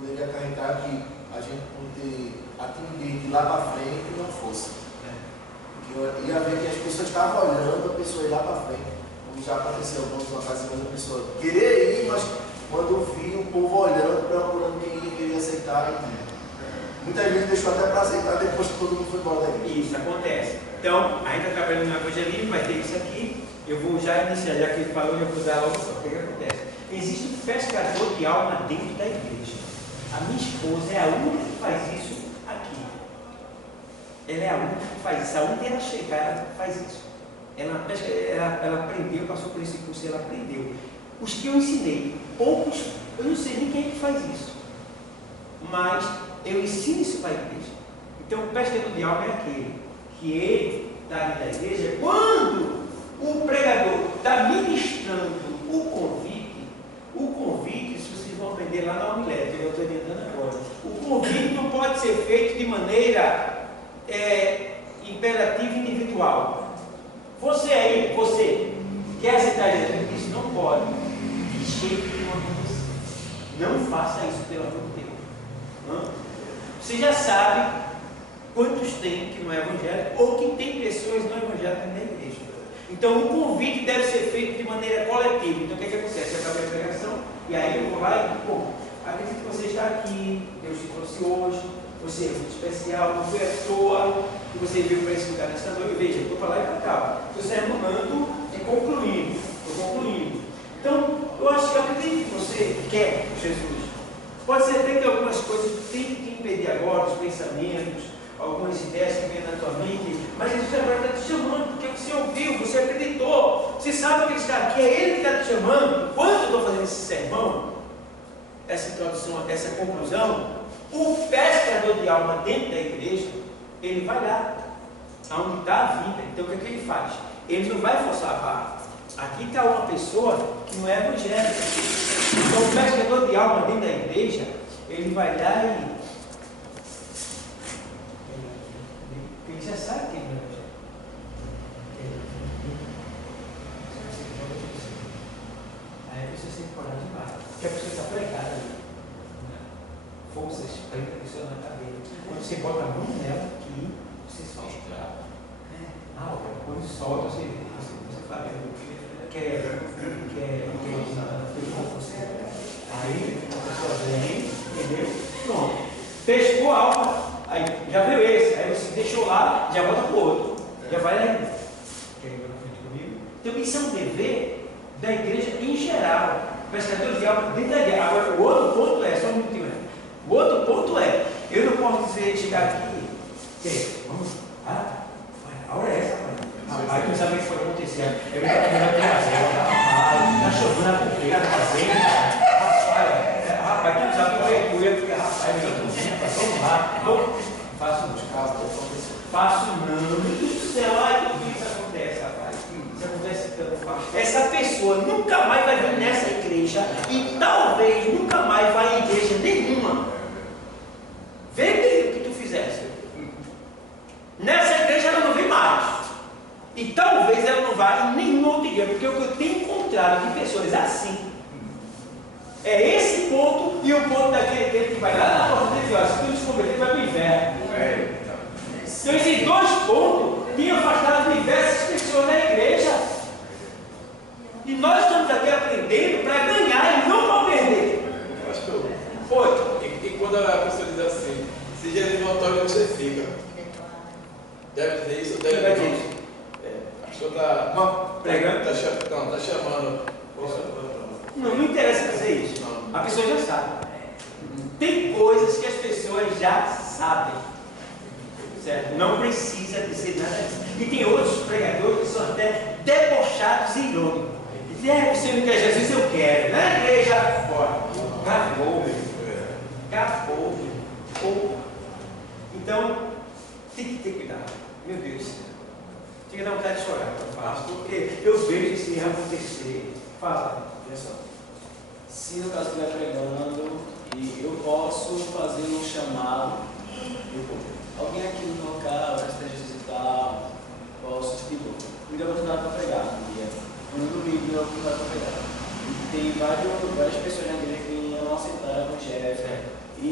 poderia acarretar que a gente poder atender de lá para frente não fosse. Porque eu ia ver que as pessoas estavam olhando a pessoa ir lá para frente, como já aconteceu algumas ocasiões, a pessoa querer ir, mas quando eu vi o povo olhando, procurando quem queria aceitar, muitas vezes deixou até para aceitar depois que todo mundo foi embora da igreja. Isso acontece. Então, ainda trabalhando no evangelismo, vai ter isso aqui. Eu vou já iniciar, já que ele falou, eu vou dar logo só. O que acontece? Existe um pescador de alma dentro da igreja. A minha esposa é a única que faz isso aqui. Ela é a única que faz isso. Aonde ela chegar, ela faz isso. Ela aprendeu, passou por esse curso e ela aprendeu. Os que eu ensinei, poucos, eu não sei nem quem é que faz isso. Mas eu ensino isso para a igreja. Então, o pescador de alma é aquele que ele está ali da igreja. Quando o pregador está ministrando o convite, se vocês vão aprender lá na homilética, eu estou orientando agora, o convite não pode ser feito de maneira imperativa e individual. Você aí, você quer aceitar Jesus? Isso não pode. De jeito nenhum acontecer. Não faça isso, pelo amor de Deus. Não? Você já sabe quantos tem que não é evangélico ou que tem pessoas não evangélicas na igreja. Então o convite deve ser feito de maneira coletiva. Então o que acontece? Eu acabei a pregação e aí eu vou lá e, bom, acredito que você está aqui, Deus te trouxe hoje, você é muito especial, não foi à toa que você veio para esse lugar nessa noite. Veja, eu estou para lá e para cá. Estou sermonando e concluindo. Estou concluindo. Então, eu acredito que você quer Jesus. Pode ser até que algumas coisas tenham que impedir agora, os pensamentos, algumas ideias que vêm na tua mente, mas Jesus agora está te chamando, porque você ouviu, você acreditou, você sabe que Ele está aqui, é Ele que está te chamando. Quando eu estou fazendo esse sermão, essa introdução, essa conclusão, o pescador de alma dentro da igreja, ele vai lá, aonde está a vida. Então o que é que ele faz? Ele não vai forçar a barra. Aqui está uma pessoa que não é evangélica. Então o pescador de alma dentro da igreja, ele vai lá e ele já sabe quem é evangélico. Aí a pessoa sempre coragem demais. Porque a pessoa está pregada ali. Forças prendem a pessoa na cabeça. Quando você bota a mão nela aqui, você solta. Quando solta, você fala aí a pessoa vem, entendeu? Pronto. Pescou a alma, aí já veio esse, aí você deixou lá, já volta para o outro. Já vai lá. Quer ir na frente comigo? Então isso é um dever da igreja em geral. Pescadores de alma dentro da igreja. Agora, o outro ponto é, só um minutinho, né? O outro ponto é, eu não posso dizer, chegar aqui, vamos, a hora é essa, rapaz, não sabe o que pode acontecer. É melhor ter razão, rapaz, está chovendo a copeira, está fazendo, rapaz, tu não sabe o que é coisa, porque rapaz, é melhor tu sempre, vamos lá, faço nos casos, faço não, meu Deus do céu, ai, por que isso acontece, rapaz? Isso acontece tanto. Essa pessoa nunca mais vai vir nessa igreja e talvez nunca mais vai em igreja nenhuma. Vê o que tu fizesse. Nessa igreja ela não vem mais. E talvez ela não vá em nenhuma outra igreja, porque o que eu tenho encontrado de pessoas assim é esse ponto e o ponto daquele que vai lá na porta dele, ó, se tu descobrir, ele vai para o inferno. Então esses dois pontos têm afastado diversas pessoas da igreja. E nós estamos aqui aprendendo para ganhar e não para perder. Pastor, e quando a pessoa diz assim, se Jesus voltar, onde você fica? Deve dizer isso? Deve dizer isso. Pastor está pregando? Está chamando. Não interessa dizer isso. A pessoa já sabe. Tem coisas que as pessoas já sabem. Certo? Não precisa dizer nada disso. E tem outros pregadores que são até debochados e irônicos. Você não quer Jesus, eu quero. Na igreja, fora. Acabou, meu. Acabou, meu. Então, tem que ter cuidado. Meu Deus. Tem que dar vontade de chorar quando faço, porque eu vejo isso acontecer. Fala. Olha só. Se no caso estiver pregando e eu posso fazer um chamado, alguém aqui no local, vai esteja visitar, posso, tipo, me dá oportunidade para pregar um dia. No domingo me dá oportunidade para pregar. E tem várias pessoas na igreja que não aceitaram o evangelho.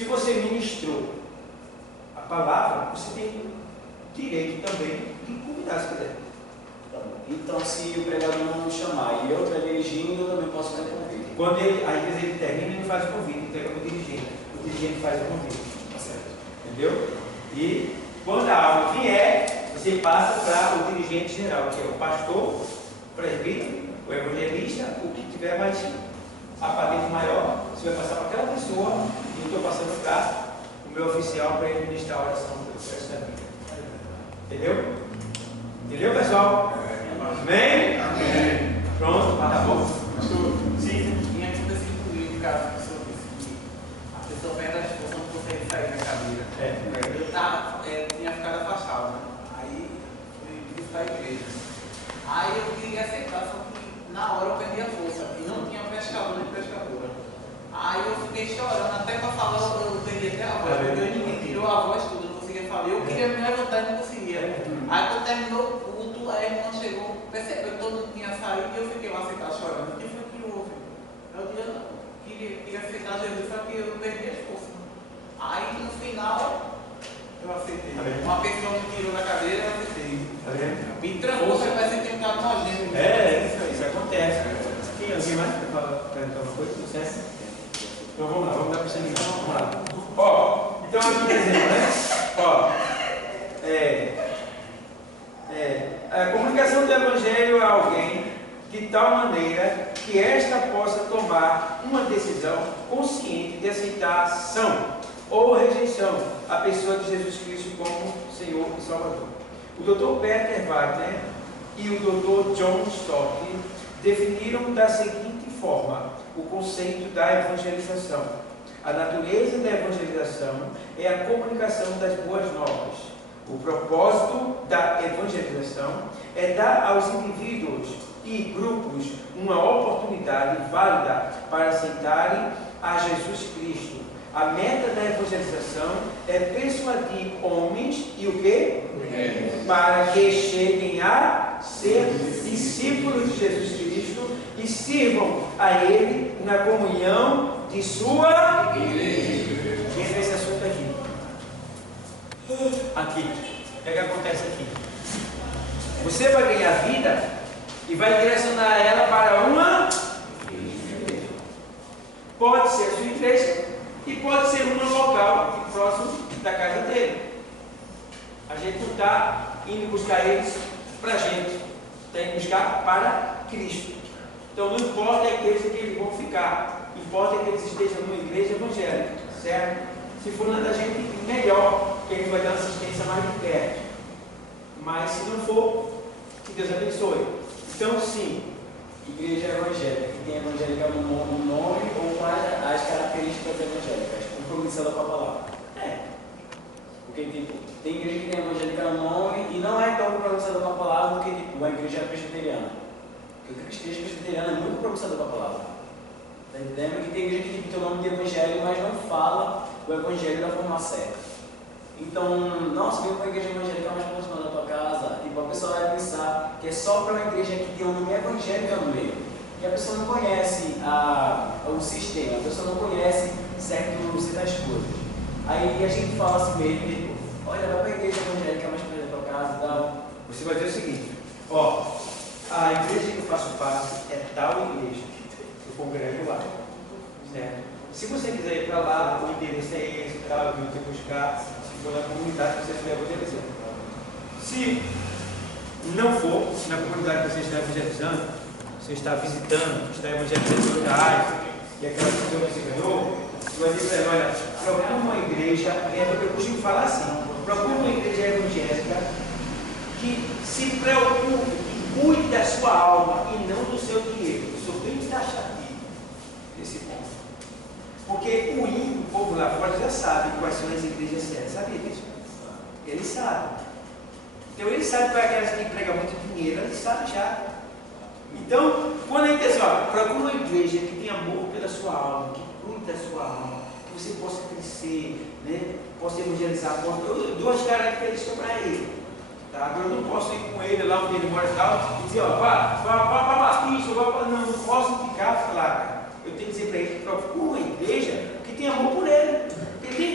Se você ministrou a palavra, você tem direito também de convidar se quiser. Tá bom. Então, se o pregador não me chamar e eu estiver dirigindo, eu também posso fazer convite. Quando ele, às vezes ele termina, ele não faz o convite, entrega para o dirigente faz o convite. Tá certo. Entendeu? E quando a aula vier, você passa para o dirigente geral, que é o pastor, o presbítero, o evangelista, o que tiver mais aparelho maior, você vai passar para aquela pessoa e eu estou passando para o meu oficial para ele ministrar a oração do processo da Bíblia. Entendeu? Entendeu, pessoal? Amém? Amém. Pronto, tá bom. Sim. Tinha acontecido comigo, cara, a pessoa perde a esposa, não consegue sair da cadeira. Eu tinha ficado afastado, né? Aí fui visitar a igreja. Aí eu queria aceitar, só que na hora eu perdi a força e não tinha pescador nem pescadora. Aí eu fiquei chorando, até para falar eu perdi até a voz, porque ninguém tirou a voz, tudo, eu não conseguia falar. Eu queria me levantar e não conseguia. Aí quando terminou o culto, a irmã chegou, percebeu que todo mundo tinha saído e eu fiquei lá sentado chorando. O que foi que houve? Eu queria aceitar Jesus, só que eu perdi as forças. Aí no final eu aceitei. Uma pessoa me tirou da cadeira, eu aceitei. Me trancou, você parece que tem um cara nojento. Isso acontece. Tem alguém mais para perguntar uma coisa? Tudo certo? Então vamos lá, vamos dar para você ligar. Vamos lá. Ó, então aqui exemplo, né? Ó, a comunicação do Evangelho a alguém de tal maneira que esta possa tomar uma decisão consciente de aceitação ou rejeição à pessoa de Jesus Cristo como Senhor e Salvador. O Dr. Peter Wagner e o Dr. John Stott definiram da seguinte forma o conceito da evangelização. A natureza da evangelização é a comunicação das boas novas. O propósito da evangelização é dar aos indivíduos e grupos uma oportunidade válida para aceitarem a Jesus Cristo. A meta da evangelização é persuadir homens e o quê? Para que cheguem a ser discípulos de Jesus Cristo e sirvam a Ele na comunhão de sua igreja. Entra esse assunto aqui. Aqui. O que é que acontece aqui? Você vai ganhar vida e vai direcionar ela para uma igreja. Pode ser a sua igreja e pode ser uma local próximo da casa dele. A gente não está indo buscar eles para a gente, está indo buscar para Cristo. Então não importa a igreja que eles vão ficar, importa que eles estejam numa igreja evangélica, certo? Se for na da gente, melhor, que a gente vai dar assistência mais de perto. Mas se não for, que Deus abençoe. Então sim, Igreja evangélica, que tem evangélica no nome ou as características evangélicas, compromissada com a palavra. Porque tem igreja que tem evangélica no nome e não é tão compromissada com a palavra do que uma igreja presbiteriana. Porque a igreja presbiteriana é muito compromissada com a palavra. Está entendendo? Que tem igreja que tem o nome de evangelho, mas não fala o evangelho da forma certa. Então, nossa, vem para a igreja evangélica mais próxima da tua casa, tipo, a pessoa vai pensar que é só para uma igreja que tem um nome evangélico no meio. E a pessoa não conhece o sistema, a pessoa não conhece certas coisas. Aí a gente fala assim mesmo, tipo, olha, vai para a igreja evangélica mais perto da tua casa e tal. você vai dizer o seguinte: ó, a igreja que eu faço parte é tal igreja, eu congrego lá, certo? Se você quiser ir para lá, o endereço é esse, tal, eu vou te buscar, se for na comunidade que você estiver evangelizando. Se não for na comunidade que você está evangelizando, você está visitando, está evangelizando outra área, e aquela pessoa que você ganhou, você vai dizer para ela: olha, procura uma igreja, eu costumo falar assim, procura uma igreja evangélica que se preocupe, que cuide da sua alma e não do seu dinheiro. Eu sou bem taxativo nesse ponto. Porque o ímpio, o povo lá fora já sabe quais são as igrejas certas. Sabia disso? Ele sabe. Então ele sabe qual é aquelas que empregam muito dinheiro, ele sabe já. Então, quando a gente diz, ó, procura uma igreja que tenha amor pela sua alma, que cuide da sua alma, que você possa crescer, né? Possa evangelizar. Eu dou as características para ele. Tá? Agora eu não posso ir com ele lá onde ele mora e tal, e dizer, ó, vá para Batista, não posso ficar lá, cara. Eu tenho que dizer para ele: procura uma igreja que tem amor por ele, que ele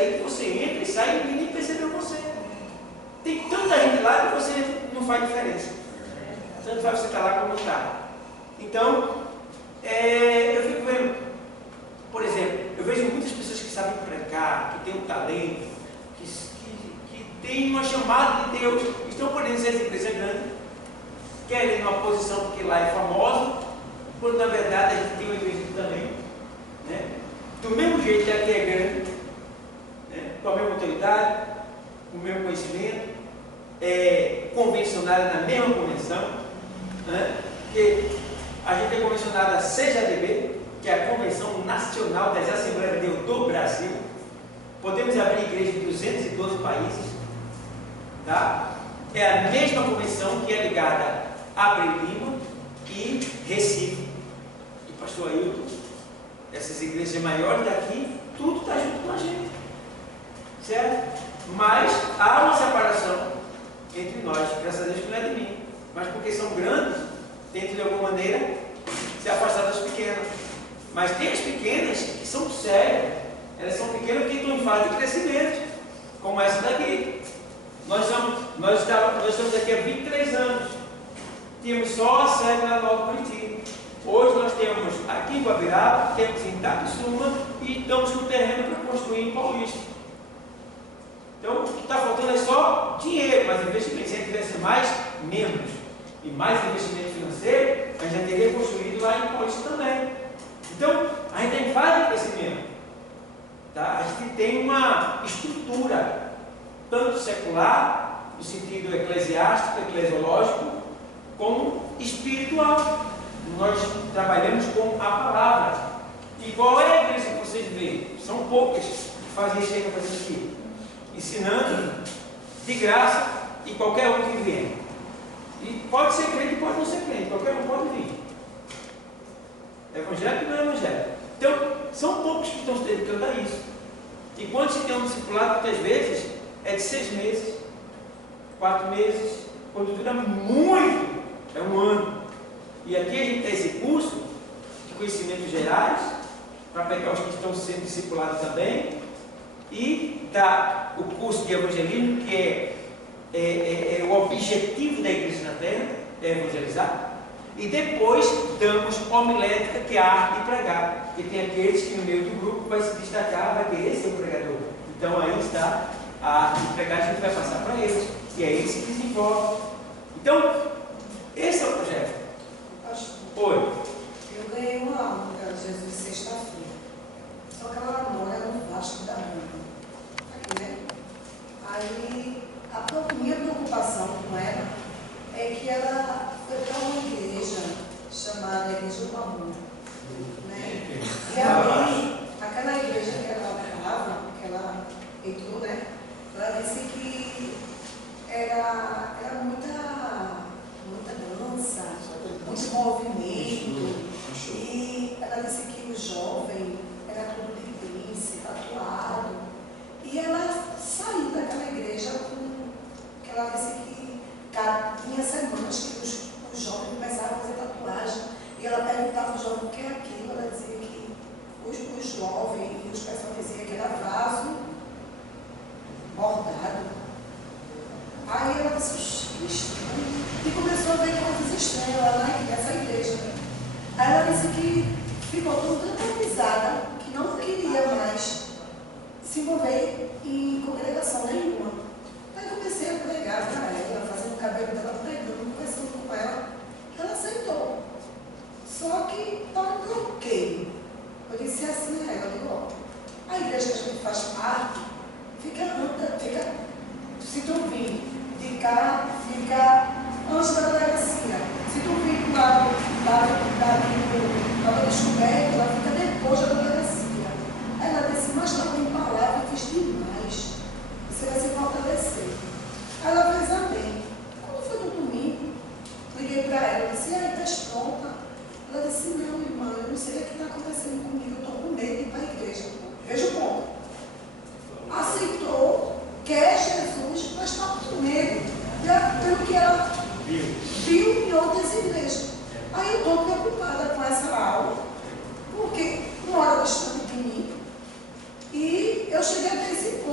aí que você entra e sai e ninguém nem percebeu você. Tem tanta gente lá que você não faz diferença. Tanto faz você estar lá como não está. Então, eu fico vendo, por exemplo, eu vejo muitas pessoas que sabem pregar, que têm um talento, que têm uma chamada de Deus, estão podendo ser essa igreja grande, querem uma posição porque lá é famosa, quando na verdade a gente tem uma igreja aqui também, né? Do mesmo jeito que aqui é grande, né? Com a mesma autoridade, com o mesmo conhecimento, convencionada na mesma convenção, né? Que a gente é convencionada a CJDB, que é a Convenção Nacional das Assembleias de Deus do Brasil. Podemos abrir igreja em 212 países, tá? É a mesma convenção que é ligada a Abreu Lima e Recife, e Pastor Ailton, essas igrejas maiores daqui, tudo está junto com a gente, certo? Mas há uma separação entre nós, graças a Deus que não é de mim, mas porque são grandes, tentam de alguma maneira se afastar das pequenas. Mas tem as pequenas que são sérias, elas são pequenas porque estão em fase de crescimento, como essa daqui. Nós estamos aqui há 23 anos, tínhamos só a sede na Nova Curitiba. Hoje nós temos aqui em Guabiraba, temos em Itapissuma e estamos com terreno para construir em Paulista. Então o que está faltando é só dinheiro, mas investimento. Se a gente tivesse mais membros e mais investimento financeiro, a gente já teria construído lá em Paulista também. Então, a gente tem fase de crescimento, tá? A gente tem uma estrutura, tanto secular, no sentido eclesiástico, eclesiológico, como espiritual. Nós trabalhamos com a palavra. E qual é a igreja que vocês veem? São poucas que fazem isso aí para vocês aqui, ensinando de graça e qualquer um que vier. E pode ser crente, pode não ser crente, qualquer um pode vir. Evangélico não é evangélico. Então, são poucos que estão se dedicando a isso. E quando se tem um discipulado, muitas vezes, é de 6 meses, 4 meses, quando dura muito, é 1 ano. E aqui a gente tem esse curso de conhecimentos gerais, para pegar os que estão sendo discipulados também, e dá o curso de evangelismo, que é o objetivo da igreja na terra, é evangelizar. E depois damos homilética, que é a arte de pregar, porque tem aqueles que no meio do grupo vai se destacar, vai querer ser o pregador. Então aí está a arte de pregar, a gente vai passar para eles, e é eles que desenvolvem. Então, esse é o projeto. Oi. Eu ganhei uma aula no Cara de Jesus sexta-feira, só que ela mora no Vasco da Gama, aqui, né? Aí a minha preocupação com ela é que ela foi para uma igreja chamada Igreja do Amor, né? E aí, aquela igreja que ela falava, que ela entrou, né? Ela disse que era muita dança, muito movimento, e ela disse que o jovem era tudo de príncipe, tatuado, e ela saiu daquela igreja que ela disse que tinha semanas que os jovens começaram a fazer tatuagem, e ela perguntava ao jovem o que é aquilo, ela dizia que os jovens e os pessoal diziam que era vaso bordado. Aí ela disse, estranho, e começou a ver coisas estranhas lá nessa igreja. Aí ela disse que ficou tão traumatizada que não queria mais se envolver em congregação nenhuma. Aí comecei a pregar para ela, fazendo o cabelo dela, pregando, conversando com ela. Ela aceitou. Só que está um bloqueio. Eu disse assim a ela, eu digo, ó, a igreja que a gente faz parte, fica se tu vir de cá, fica antes da delegacia. Se tu vir do lado da descoberta, ela fica depois da delegacia. Aí ela disse, mas não tem palavra, eu fiz demais. Você vai se fortalecer. Aí ela fez amém. Quando foi no domingo, liguei para ela, disse, e aí, estás pronta? Ela disse, não, irmã, eu não sei o que está acontecendo comigo, eu estou com medo de ir para a igreja. Veja o ponto. Aceitou, quer Jesus, mas está com medo pelo que ela viu em outras igrejas. Aí eu estou preocupada com essa aula, porque uma hora distante de mim, e eu cheguei até esse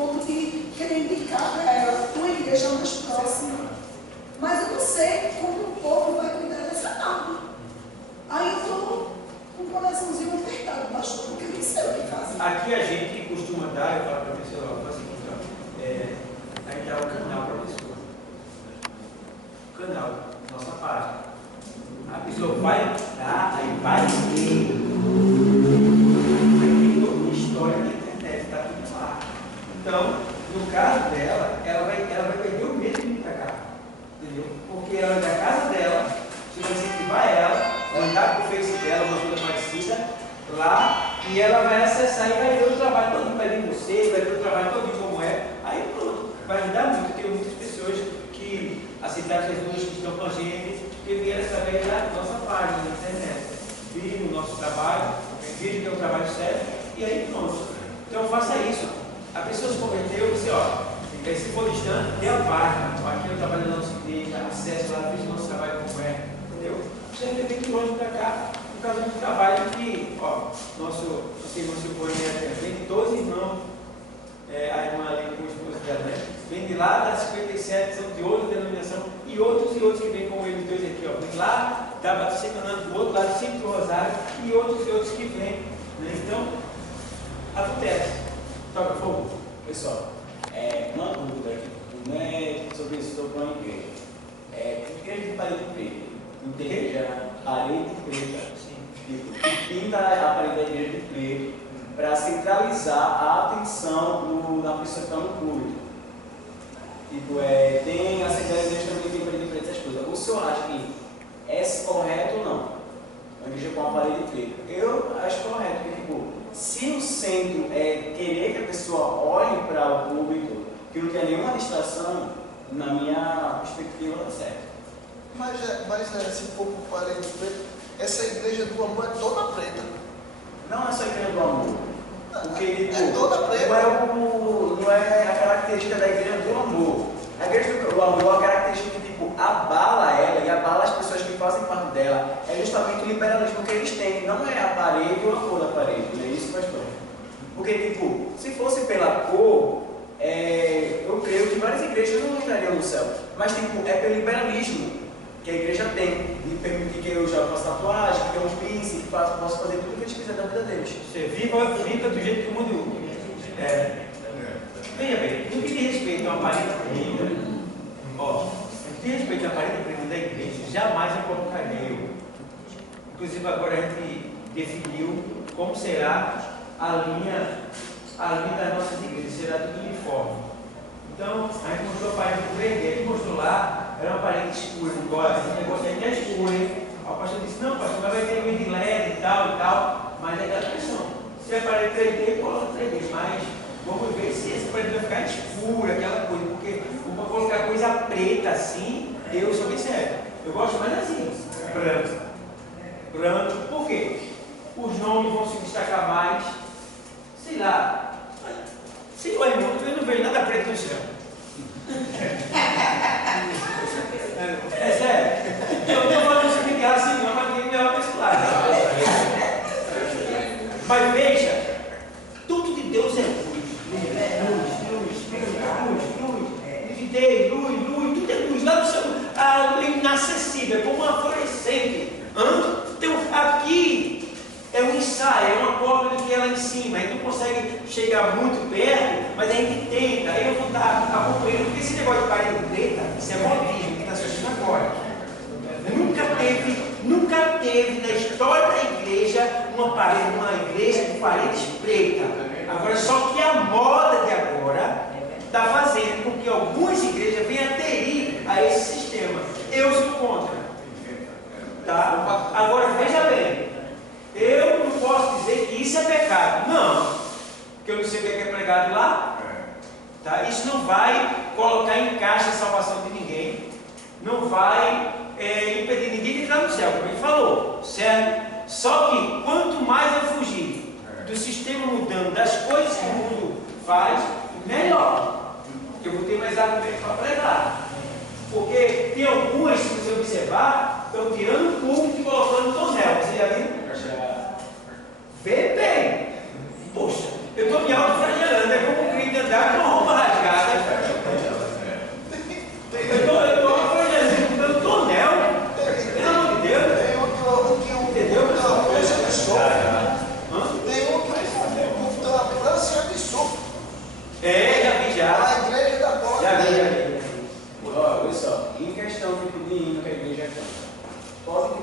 senhor vai dar, aí vai ver. Tem toda a história da internet, está tudo lá. Então, no caso dela, ela vai perder o medo de vir para cá. Entendeu? Porque ela é da casa dela, você vai incentivar ela, mandar para o Face dela, uma coisa parecida, lá, e ela vai acessar e vai ver o trabalho todo, vai ver você, vai ver o trabalho todo como é. Aí pronto, vai ajudar muito. Tem muitas pessoas que aceitaram Jesus, que estão com a gente, que vieram através da nossa página na internet. Viram o nosso trabalho, viram que é um trabalho sério, e aí pronto. Então faça isso. A pessoa se converteu e disse, ó, se for distante, dê a página. Aqui é o trabalho da nossa igreja, acesse lá, veja o nosso trabalho como é. Entendeu? Você vai ter que ir longe para cá, por causa do trabalho que, ó, nosso irmão Silvânia tem 12 irmãos, a irmã ali com o esposo dela, né? Vem de lá da 57, são de outra denominação, e outros que vêm com eles dois aqui, ó. Vem lá da Batista Canando, do outro lado, sempre do Rosário, e outros que vêm. Né? Então, acontece. Toca fogo. Pessoal, uma dúvida aqui, não é sobre isso, estou com a igreja. Igreja de parede preta. Igreja parede preta. Tipo, pinta a parede da igreja de preto para centralizar a atenção da pessoa que está no culto. Tipo, tem a Assembleia de Deus também tem parede preta, essas coisas. O senhor acha que é correto ou não? Uma igreja com a parede preta. Eu acho correto, porque tipo, se o centro é querer que a pessoa olhe para o público, que não tenha nenhuma distração, na minha perspectiva dá certo. Mas se for por parede preta, essa igreja do amor é toda preta. Não é só a igreja do amor. Porque É toda preta. Não é a característica da igreja do amor. A igreja do amor é a característica que tipo, abala ela e abala as pessoas que fazem parte dela. É justamente o liberalismo que eles têm. Não é a parede ou a cor da parede. Não é isso, pastor? Porque, tipo, se fosse pela cor, eu creio que várias igrejas não entrariam no céu. Mas, tipo, é pelo liberalismo que a igreja tem, de permitir que eu já faça tatuagem, que eu uns piercing, que posso fazer tudo o que eles quiserem da vida deles. Você viva do jeito que o mundo veja bem, no que diz respeito à parede preta, no que diz respeito à parede preta da igreja, jamais eu colocaria eu. Inclusive agora a gente definiu como será a linha das nossas igrejas, será tudo uniforme. Então, a gente mostrou a parede preta, e a gente mostrou lá, era uma parede escura, igual esse negócio aí que é escuro, hein? O pastor disse, não, pastor, mas vai ter luz de LED e tal, mas é aquela questão. Se a parede 3D, coloca 3D, mas vamos ver se essa parede vai ficar escura, aquela coisa, porque vou colocar coisa preta assim, eu sou bem sério. Eu gosto mais assim, branco. Por quê? Os nomes vão se destacar mais, sei lá. Se olha, eu não vejo nada preto no céu. É sério. Eu não estou falando isso aqui assim, não, mas ninguém me olha para esse lado. Mas veja, tudo de Deus é luz. Luz, tudo é luz. Lá no céu, a luz inacessível, como uma fluorescente. Então, aqui é um ensaio, é uma cópia do que é lá em cima. A gente não consegue chegar muito perto, mas a gente tenta. Aí eu vou estar acompanhando, porque esse negócio de parede preta, isso é modismo que está surgindo agora. Nunca teve na história da igreja uma igreja com paredes pretas. Agora, só que a moda de agora está fazendo com que algumas igrejas venham aderir a esse sistema. Eu sou contra. Tá? Agora, veja bem. Eu não posso dizer que isso é pecado. Não. Porque eu não sei o que é pregado lá. Tá? Isso não vai colocar em caixa a salvação de ninguém. Não vai impedir ninguém de entrar no céu, como ele falou. Certo? Só que quanto mais eu fugir do sistema mudando, das coisas que o mundo faz, melhor. Porque eu vou ter mais argumentos para pregar. Porque tem algumas, se você observar, estão tirando o público e colocando tonel. Você já viu? Vê bem. Poxa, eu estou me autoflagelando. É como um crime de andar com uma roupa rasgada. Eu estou autoflagelando com o tonel. Pelo amor de Deus. Entendeu, pessoal? Tem um que tem uma prancha de soco. Já vi já. A igreja da bola. Já vi. Olha só, em questão de hino que a igreja canta, pode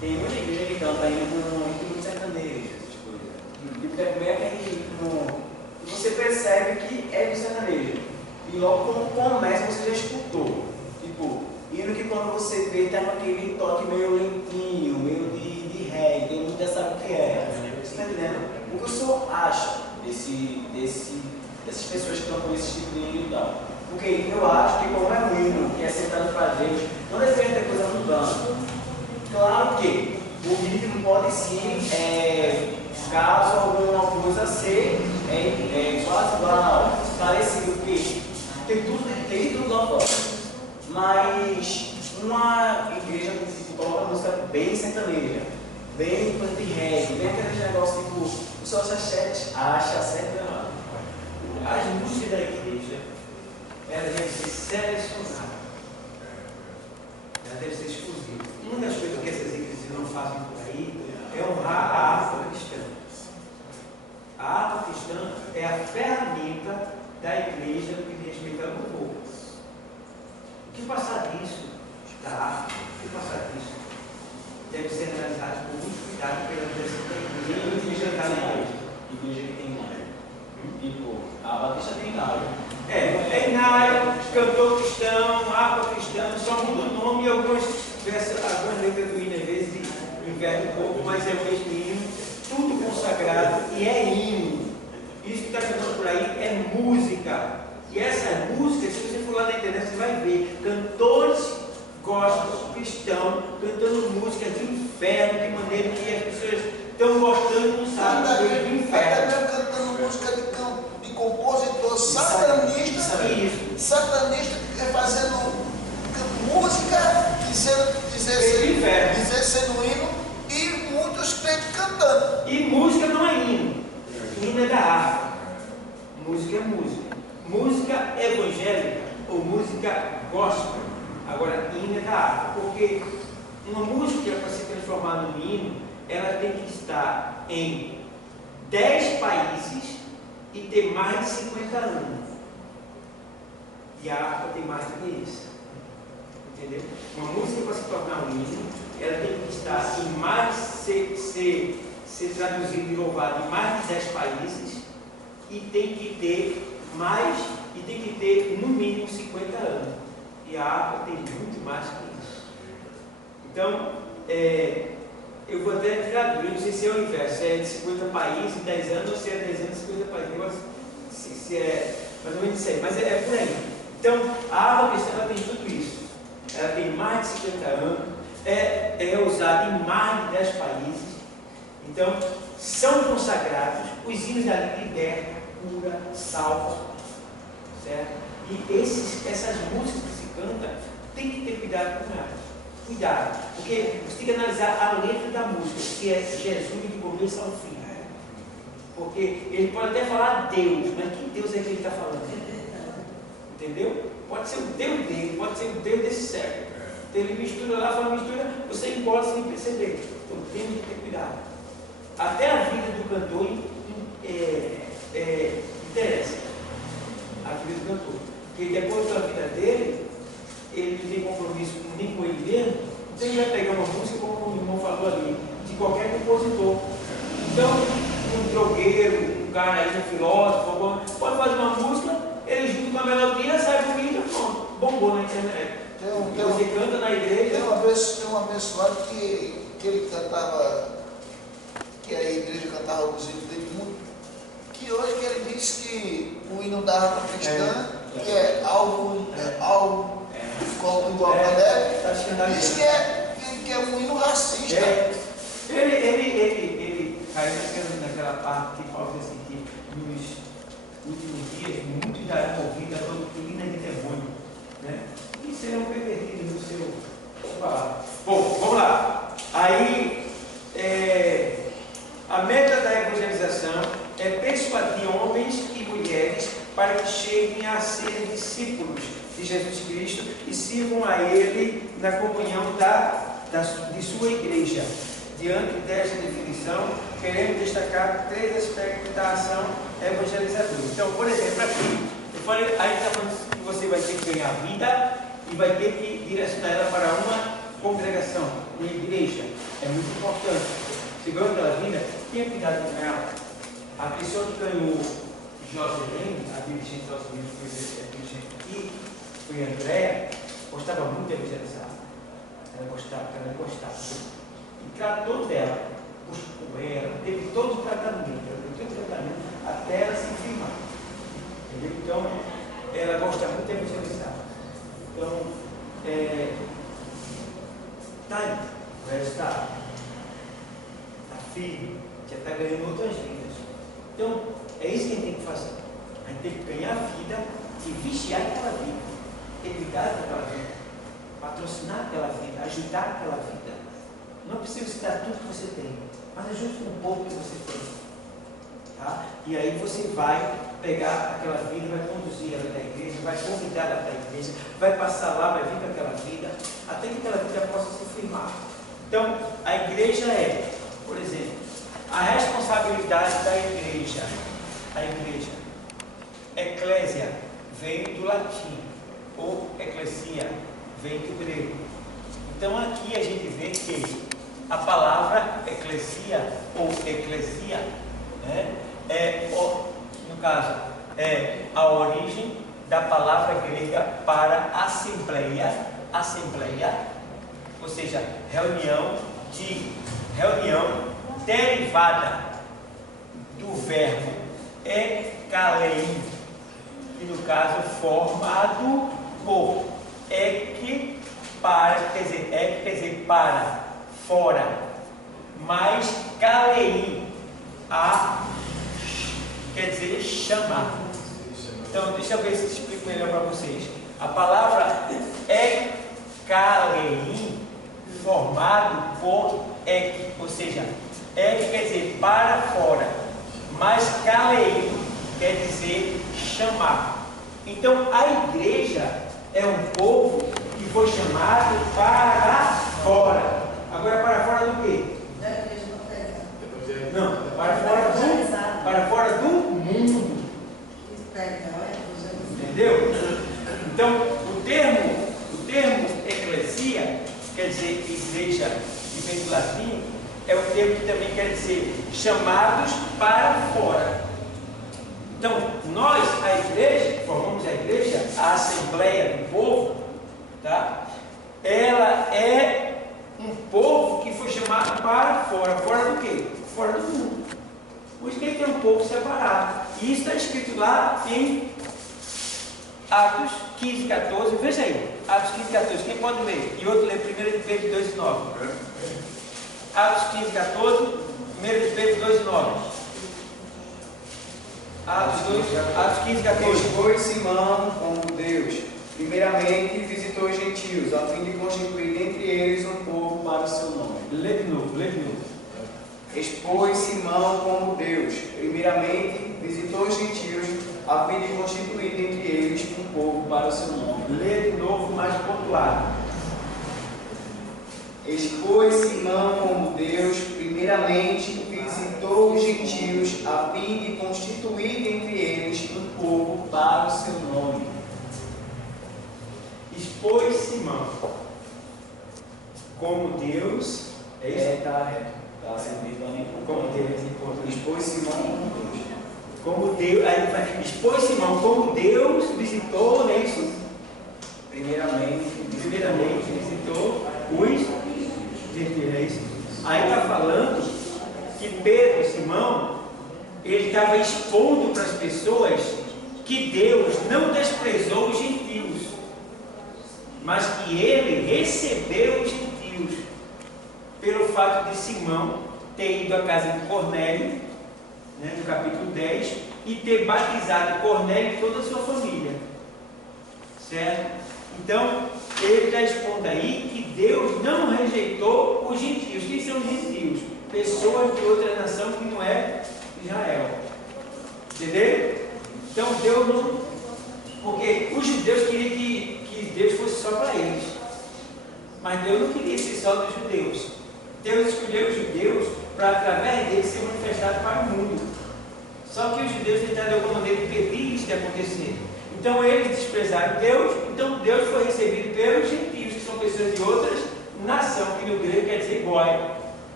Tem muita igreja que canta ainda com ritmo sertanejo, essas coisas. E também é aquele ritmo que você percebe que é do sertanejo. E logo quando começa você já escutou. Tipo, hino que quando você vê tem aquele toque meio lentinho, meio de reggae, todo mundo já sabe o que é. Você está entendendo? O que o senhor acha dessas pessoas que cantam esse tipo de hino e tal? Porque eu acho que como é um hino que é sentado pra Deus, não deveria ter coisa mudando. Claro que o ritmo pode sim, caso alguma coisa ser quase igual, parecido, porque tem tudo lá fora. Mas uma igreja que coloca música bem sertaneja, bem coisa de reggae, bem aquele negócio tipo, o senhor acha certo errado. As músicas da igreja, elas devem ser selecionadas. Ela deve ser exclusiva. Uma das coisas que essas igrejas não fazem por aí é honrar a harpa cristã. A harpa cristã é a ferramenta da igreja no que respeita ao louvor. O que passar disso, da harpa, o que passar disso, deve ser analisado com muito cuidado pela direção da igreja. Igreja que tem nada. Tipo, a Batista tem nada. Tem nada, cantor cristão, harpa cristã, só muda o nome e algumas letras do hino às vezes inverte um pouco, mas é o mesmo hino, tudo consagrado e é hino. Isso que está cantando por aí é música. E essa música, se você for lá na internet, você vai ver cantores gospel cristãos cantando música de inferno, de maneira que as pessoas estão gostando e não sabem do inferno. Até mesmo cantando música de compositor satanista, satanista fazendo música dizer sendo hino, e muitos crentes cantando. E música não é hino, hino é da harpa. Música é música. Música evangélica ou música gospel. Agora, hino é da harpa, porque uma música para se transformar num hino, ela tem que estar em 10 países e ter mais de 50 anos. E a harpa tem mais do que isso. Entendeu? Uma música para se tornar um hino, ela tem que estar em mais, ser traduzida e louvada em mais de 10 países e tem que ter no mínimo 50 anos. E a harpa tem muito mais que isso. Então, eu vou até traduzir, eu não sei se é o inverso, se é de 50 países em 10 anos ou se é 10 anos em 50 países. Eu se é mais ou menos isso aí, mas é por aí. Então, a harpa cristã ela tem tudo isso. Ela tem mais de 50 anos, é usada em mais de 10 países. Então, são consagrados, os hinos ali libertam, cura, salva, certo? E essas músicas que se cantam, tem que ter cuidado com elas. Cuidado, porque você tem que analisar a letra da música, se é Jesus de começo ao fim. Porque ele pode até falar Deus, mas que Deus é que ele está falando? Entendeu? Pode ser o Deus dele, pode ser o Deus desse século. Então ele mistura lá, fala mistura, você engole sem perceber. Então temos que ter cuidado. Até a vida do cantor interessa. A vida do cantor. Porque depois da vida dele, ele não tem compromisso nem com ele mesmo, então ele vai pegar uma música, como o irmão falou ali, de qualquer compositor. Então, um drogueiro, um cara aí, um filósofo, pode fazer uma música, ele junto com a melodia, sai bonita, pronto, bombou na internet. Você canta na igreja. Tem uma abençoada que ele cantava, que a igreja cantava os hinos dele muito, que hoje que ele diz que o hino da harpa cristã, que é algo como igual a dele, diz que é um hino racista. Ele caiu naquela parte que fala assim, que nos últimos dias muitos darão ouvido a doutrina de demônio, né? E serão pervertidos no seu palavra. Bom, vamos lá. Aí, a meta da evangelização é persuadir homens e mulheres para que cheguem a ser discípulos de Jesus Cristo e sirvam a Ele na comunhão de sua igreja. Diante desta definição, queremos destacar 3 aspectos da ação evangelizadora. Então, por exemplo, aqui, eu falei, aí está falando que você vai ter que ganhar vida e vai ter que direcionar ela para uma congregação, uma igreja. é muito importante. Você ganhou aquela vida, tenha cuidado com ela. A pessoa que ganhou Joselene, a dirigente dos Estados Unidos, foi a dirigente aqui, foi a Andréa, gostava muito de evangelizar. Ela gostava. E tratou dela, buscou ela, teve todo o tratamento, até ela se firmar. Entendeu? Então, ela gosta muito de evangelizar. Então, tá aí, o resultado. Está firme, já está ganhando outras vidas. Então, é isso que a gente tem que fazer. A gente tem que ganhar vida e vigiar aquela vida, ter cuidado daquela vida, patrocinar aquela vida, ajudar aquela vida. Não precisa se dar tudo que você tem, mas ajude com um pouco que você tem. Tá? E aí você vai pegar aquela vida, vai conduzir ela da igreja, vai convidar ela da igreja, vai passar lá, vai vir com aquela vida, até que aquela vida possa se firmar. Então, a igreja é, por exemplo, a responsabilidade da igreja. A igreja, eclésia, vem do latim, ou eclesia, vem do grego. Então aqui a gente vê que a palavra eclesia ou eclesia, né, no caso, é a origem da palavra grega para assembleia, ou seja, reunião derivada do verbo ekalein, que no caso formado por ek, quer dizer para, fora, mais kalein, quer dizer chamar. Então deixa eu ver se explico melhor para vocês. A palavra ekalein, formado por ek, ou seja, ek quer dizer para fora, mas kalein quer dizer chamar. Então a igreja é um povo que foi chamado para fora. Agora para fora do quê? Da igreja não pega. Não, para fora do mundo. Entendeu? Então o termo eclesia quer dizer igreja, que vem do latim, é um termo que também quer dizer chamados para fora. Então, nós, a igreja, formamos a igreja, a Assembleia do Povo, tá? Ela é um povo que foi chamado para fora. Fora do quê? Fora do mundo. Por isso que ele tem um povo separado. E isso está escrito lá em Atos 15, 14. Veja aí, Atos 15, 14. Quem pode ler? E outro lê 1 Pedro 2, 9. Atos 15, 14, 1 Pedro 2, 9. Atos 15, 14. Expôs Simão como Deus, primeiramente visitou os gentios, a fim de constituir dentre eles um povo para o seu nome. Lê de novo. Expôs Simão como Deus, primeiramente visitou os gentios, a fim de constituir dentre eles um povo para o seu nome. Lê de novo, mais pontuado. Expôs Simão como Deus, primeiramente visitou os gentios, a fim de constituir dentre eles um povo para o seu nome. Expôs Simão como Deus. É isso? Está sendo dito ali. Como Deus. Expôs Simão como Deus. Como Deus. Aí ele vai. Expôs Simão como Deus visitou, não é isso? Primeiramente visitou os. É isso? Aí está falando que Pedro, Simão, ele estava expondo para as pessoas que Deus não desprezou os gentios, mas que ele recebeu os gentios, pelo fato de Simão ter ido à casa de Cornélio, né, no capítulo 10, e ter batizado Cornélio e toda a sua família. Certo? Então, ele está expondo aí que Deus não rejeitou os gentios. Quem são os gentios? Pessoas de outra nação que não é Israel. Entendeu? Então Deus não. Porque os judeus queriam que Deus fosse só para eles. Mas Deus não queria ser só dos judeus. Deus escolheu os judeus para, através deles, ser manifestado para o mundo. Só que os judeus tentaram de alguma maneira impedir isso de acontecer. Então eles desprezaram Deus, então Deus foi recebido pelos gentios, que são pessoas de outras nações, que no grego quer dizer goi.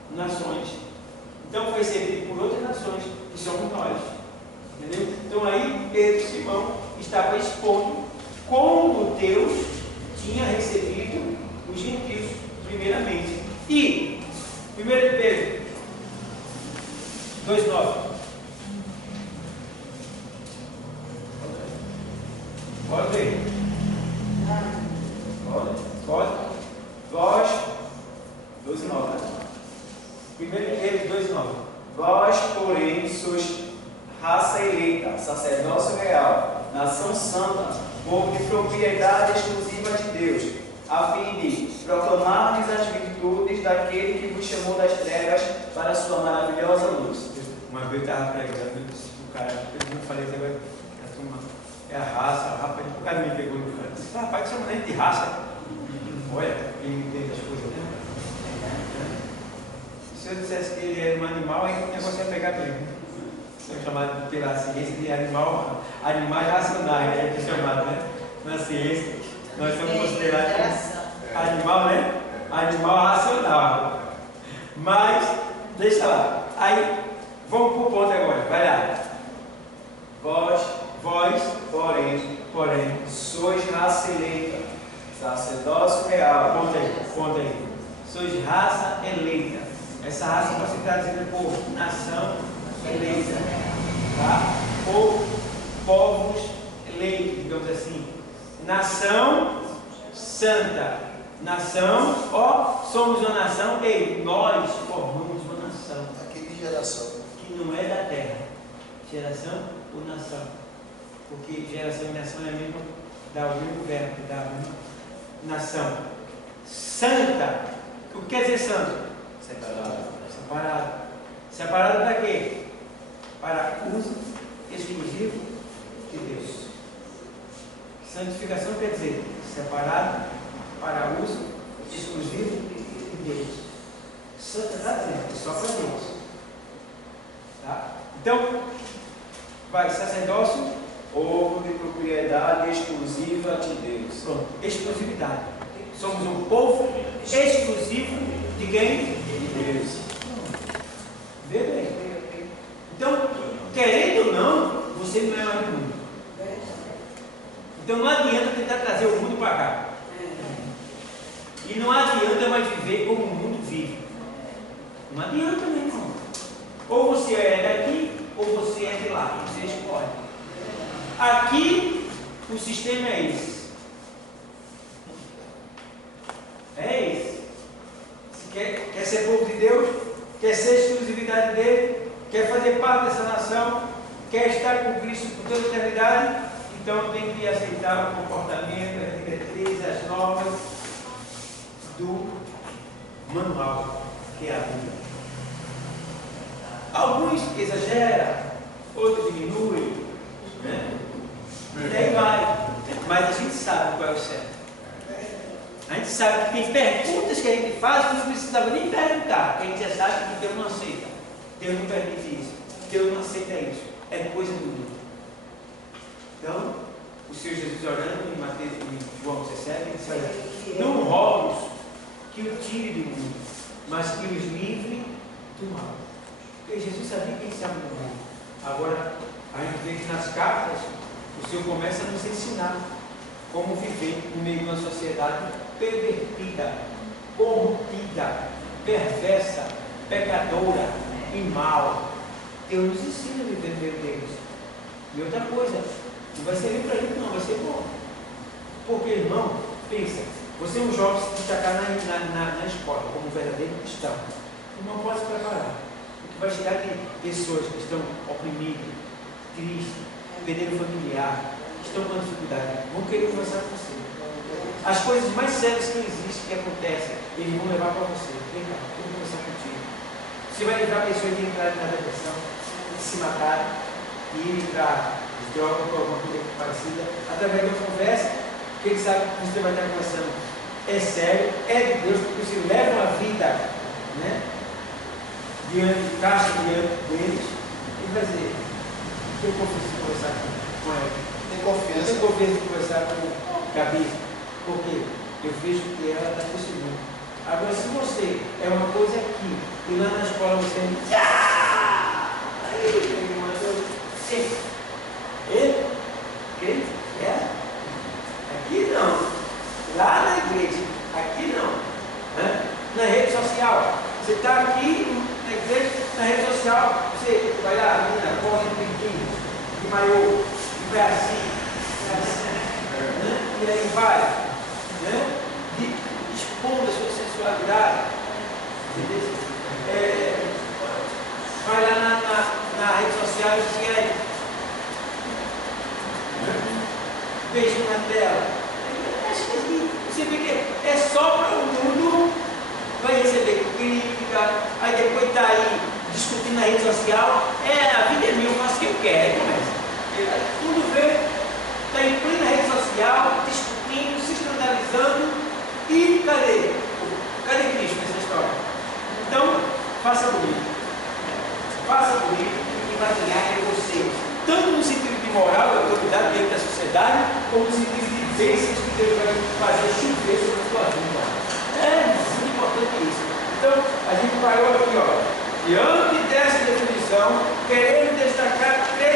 nações. Então foi recebido por outras nações, que somos nós. Entendeu? Então aí Pedro e Simão estavam expondo como Deus tinha recebido os gentios primeiramente. E 1 Pedro 2,9. Pode ver. Pode. Vós, 2,9. 1 Pedro 2,9. Vós, porém, sois raça eleita, sacerdócio real, nação santa, povo de propriedade exclusiva de Deus, a fim de proclamar-lhes as virtudes daquele que vos chamou das trevas para a sua maravilhosa luz. Uma vez eu estava pregando, o cara, eu falei agora, a turma é a raça, rapaz, o cara me pegou no canto. Disse, rapaz, que chama nem de raça. Olha, ele entende as coisas, né? Se eu dissesse que ele era um animal, aí o negócio ia pegar mesmo. É chamado pela ciência de animais racionais, né? É chamado, né? Na ciência, nós somos considerados animal, né? Animal racional. Mas, deixa lá. Aí, vamos para o ponto agora, vai lá. Vós, Porém, sois raça eleita, sacerdócio real. Conta aí. Sois raça eleita. Essa raça pode ser traduzida por nação eleita, tá? Ou povos eleitos, digamos assim. Nação santa. Nação, somos uma nação e nós formamos uma nação. Aqui de geração. Que não é da terra. Geração ou nação. Porque geração e nação é a mesma, dá o mesmo verbo, dá a mesma nação. Santa. O que quer dizer santo? Separado para quê? Para uso exclusivo de Deus. Santificação quer dizer separado para uso exclusivo de Deus. Santo está dizendo, só para Deus. Tá? Então, vai, sacerdócio, Povo de propriedade exclusiva de Deus. pronto, exclusividade. Somos um povo exclusivo de quem? De Deus. Vê bem. Então, querendo ou não, você não é mais do mundo. Então não adianta tentar trazer o mundo para cá. E não adianta mais viver como o mundo vive. Não adianta, meu irmão. Ou você é daqui, ou você é de lá. Você escolhe. Aqui, o sistema é esse. É esse. Se quer ser povo de Deus, quer ser exclusividade dele, quer fazer parte dessa nação, quer estar com Cristo por toda a eternidade, então tem que aceitar o comportamento, as diretrizes, as normas do manual, que é a Bíblia. Alguns exageram, outros diminuem, né? E daí vai. Mas a gente sabe qual é o certo. A gente sabe que tem perguntas que a gente faz que não precisava nem perguntar, porque a gente já sabe que Deus não aceita. Deus não permite isso. Deus não aceita isso. É coisa do mundo. Então, o Senhor Jesus orando em Mateus, em João 17, ele disse: olha, não rogo que o tire do mundo, mas que os livre do mal. Porque Jesus sabia quem estava no mundo. Agora, a gente vê que nas cartas, o Senhor começa a nos ensinar como viver no meio de uma sociedade pervertida, corrompida, perversa, pecadora e mal. Deus nos ensina a viver no meio deles. E outra coisa, não vai servir para a gente, não, vai ser bom. Porque, irmão, pensa, você é um jovem se destacar na escola como um verdadeiro cristão. O irmão pode se preparar. Porque vai chegar de pessoas que estão oprimidas, tristes, perderam familiar, estão com dificuldade, vão querer conversar com você. As coisas mais sérias que existem, que acontecem, eles vão levar para você. Vem cá, eu vou conversar contigo. Você vai levar pessoas de entrar na depressão, de se matar, e ir para drogas ou alguma coisa parecida, através de uma conversa, que ele sabe que você vai estar conversando. É sério, é de Deus, porque você leva uma vida, né? Caixa diante deles, e vai dizer: tenho confiança de conversar com ela. Tenho confiança de conversar com Gabi, porque eu vejo que ela está testemunho. Agora, se você é uma coisa aqui, eu E lá na escola você. Aí, irmã, eu. Ele? Quem? É? Aqui não. Lá na igreja. Aqui não. Na rede social. Você está aqui na igreja, na rede social, você vai lá, a menina, corre de biquíni, de maiô, e vai assim, e aí vai, expondo a sua sensualidade. Vai lá na rede social e segue. Beijo na tela. Você vê que é só para o mundo, vai receber crítica, aí depois está aí discutindo na rede social, a vida é minha, eu faço o que eu quero, aí começa. Tudo vê, está em plena rede social, discutindo, se escandalizando, e cadê? Cadê Cristo nessa história? Então, faça bonito. Faça bonito, e quem vai ganhar é você. Tanto no sentido de moral, autoridade dentro da sociedade, como no sentido de bênçãos que Deus vai fazer chover sobre a sua vida. É muito importante isso. Então, a gente parou aqui, diante dessa definição, querendo destacar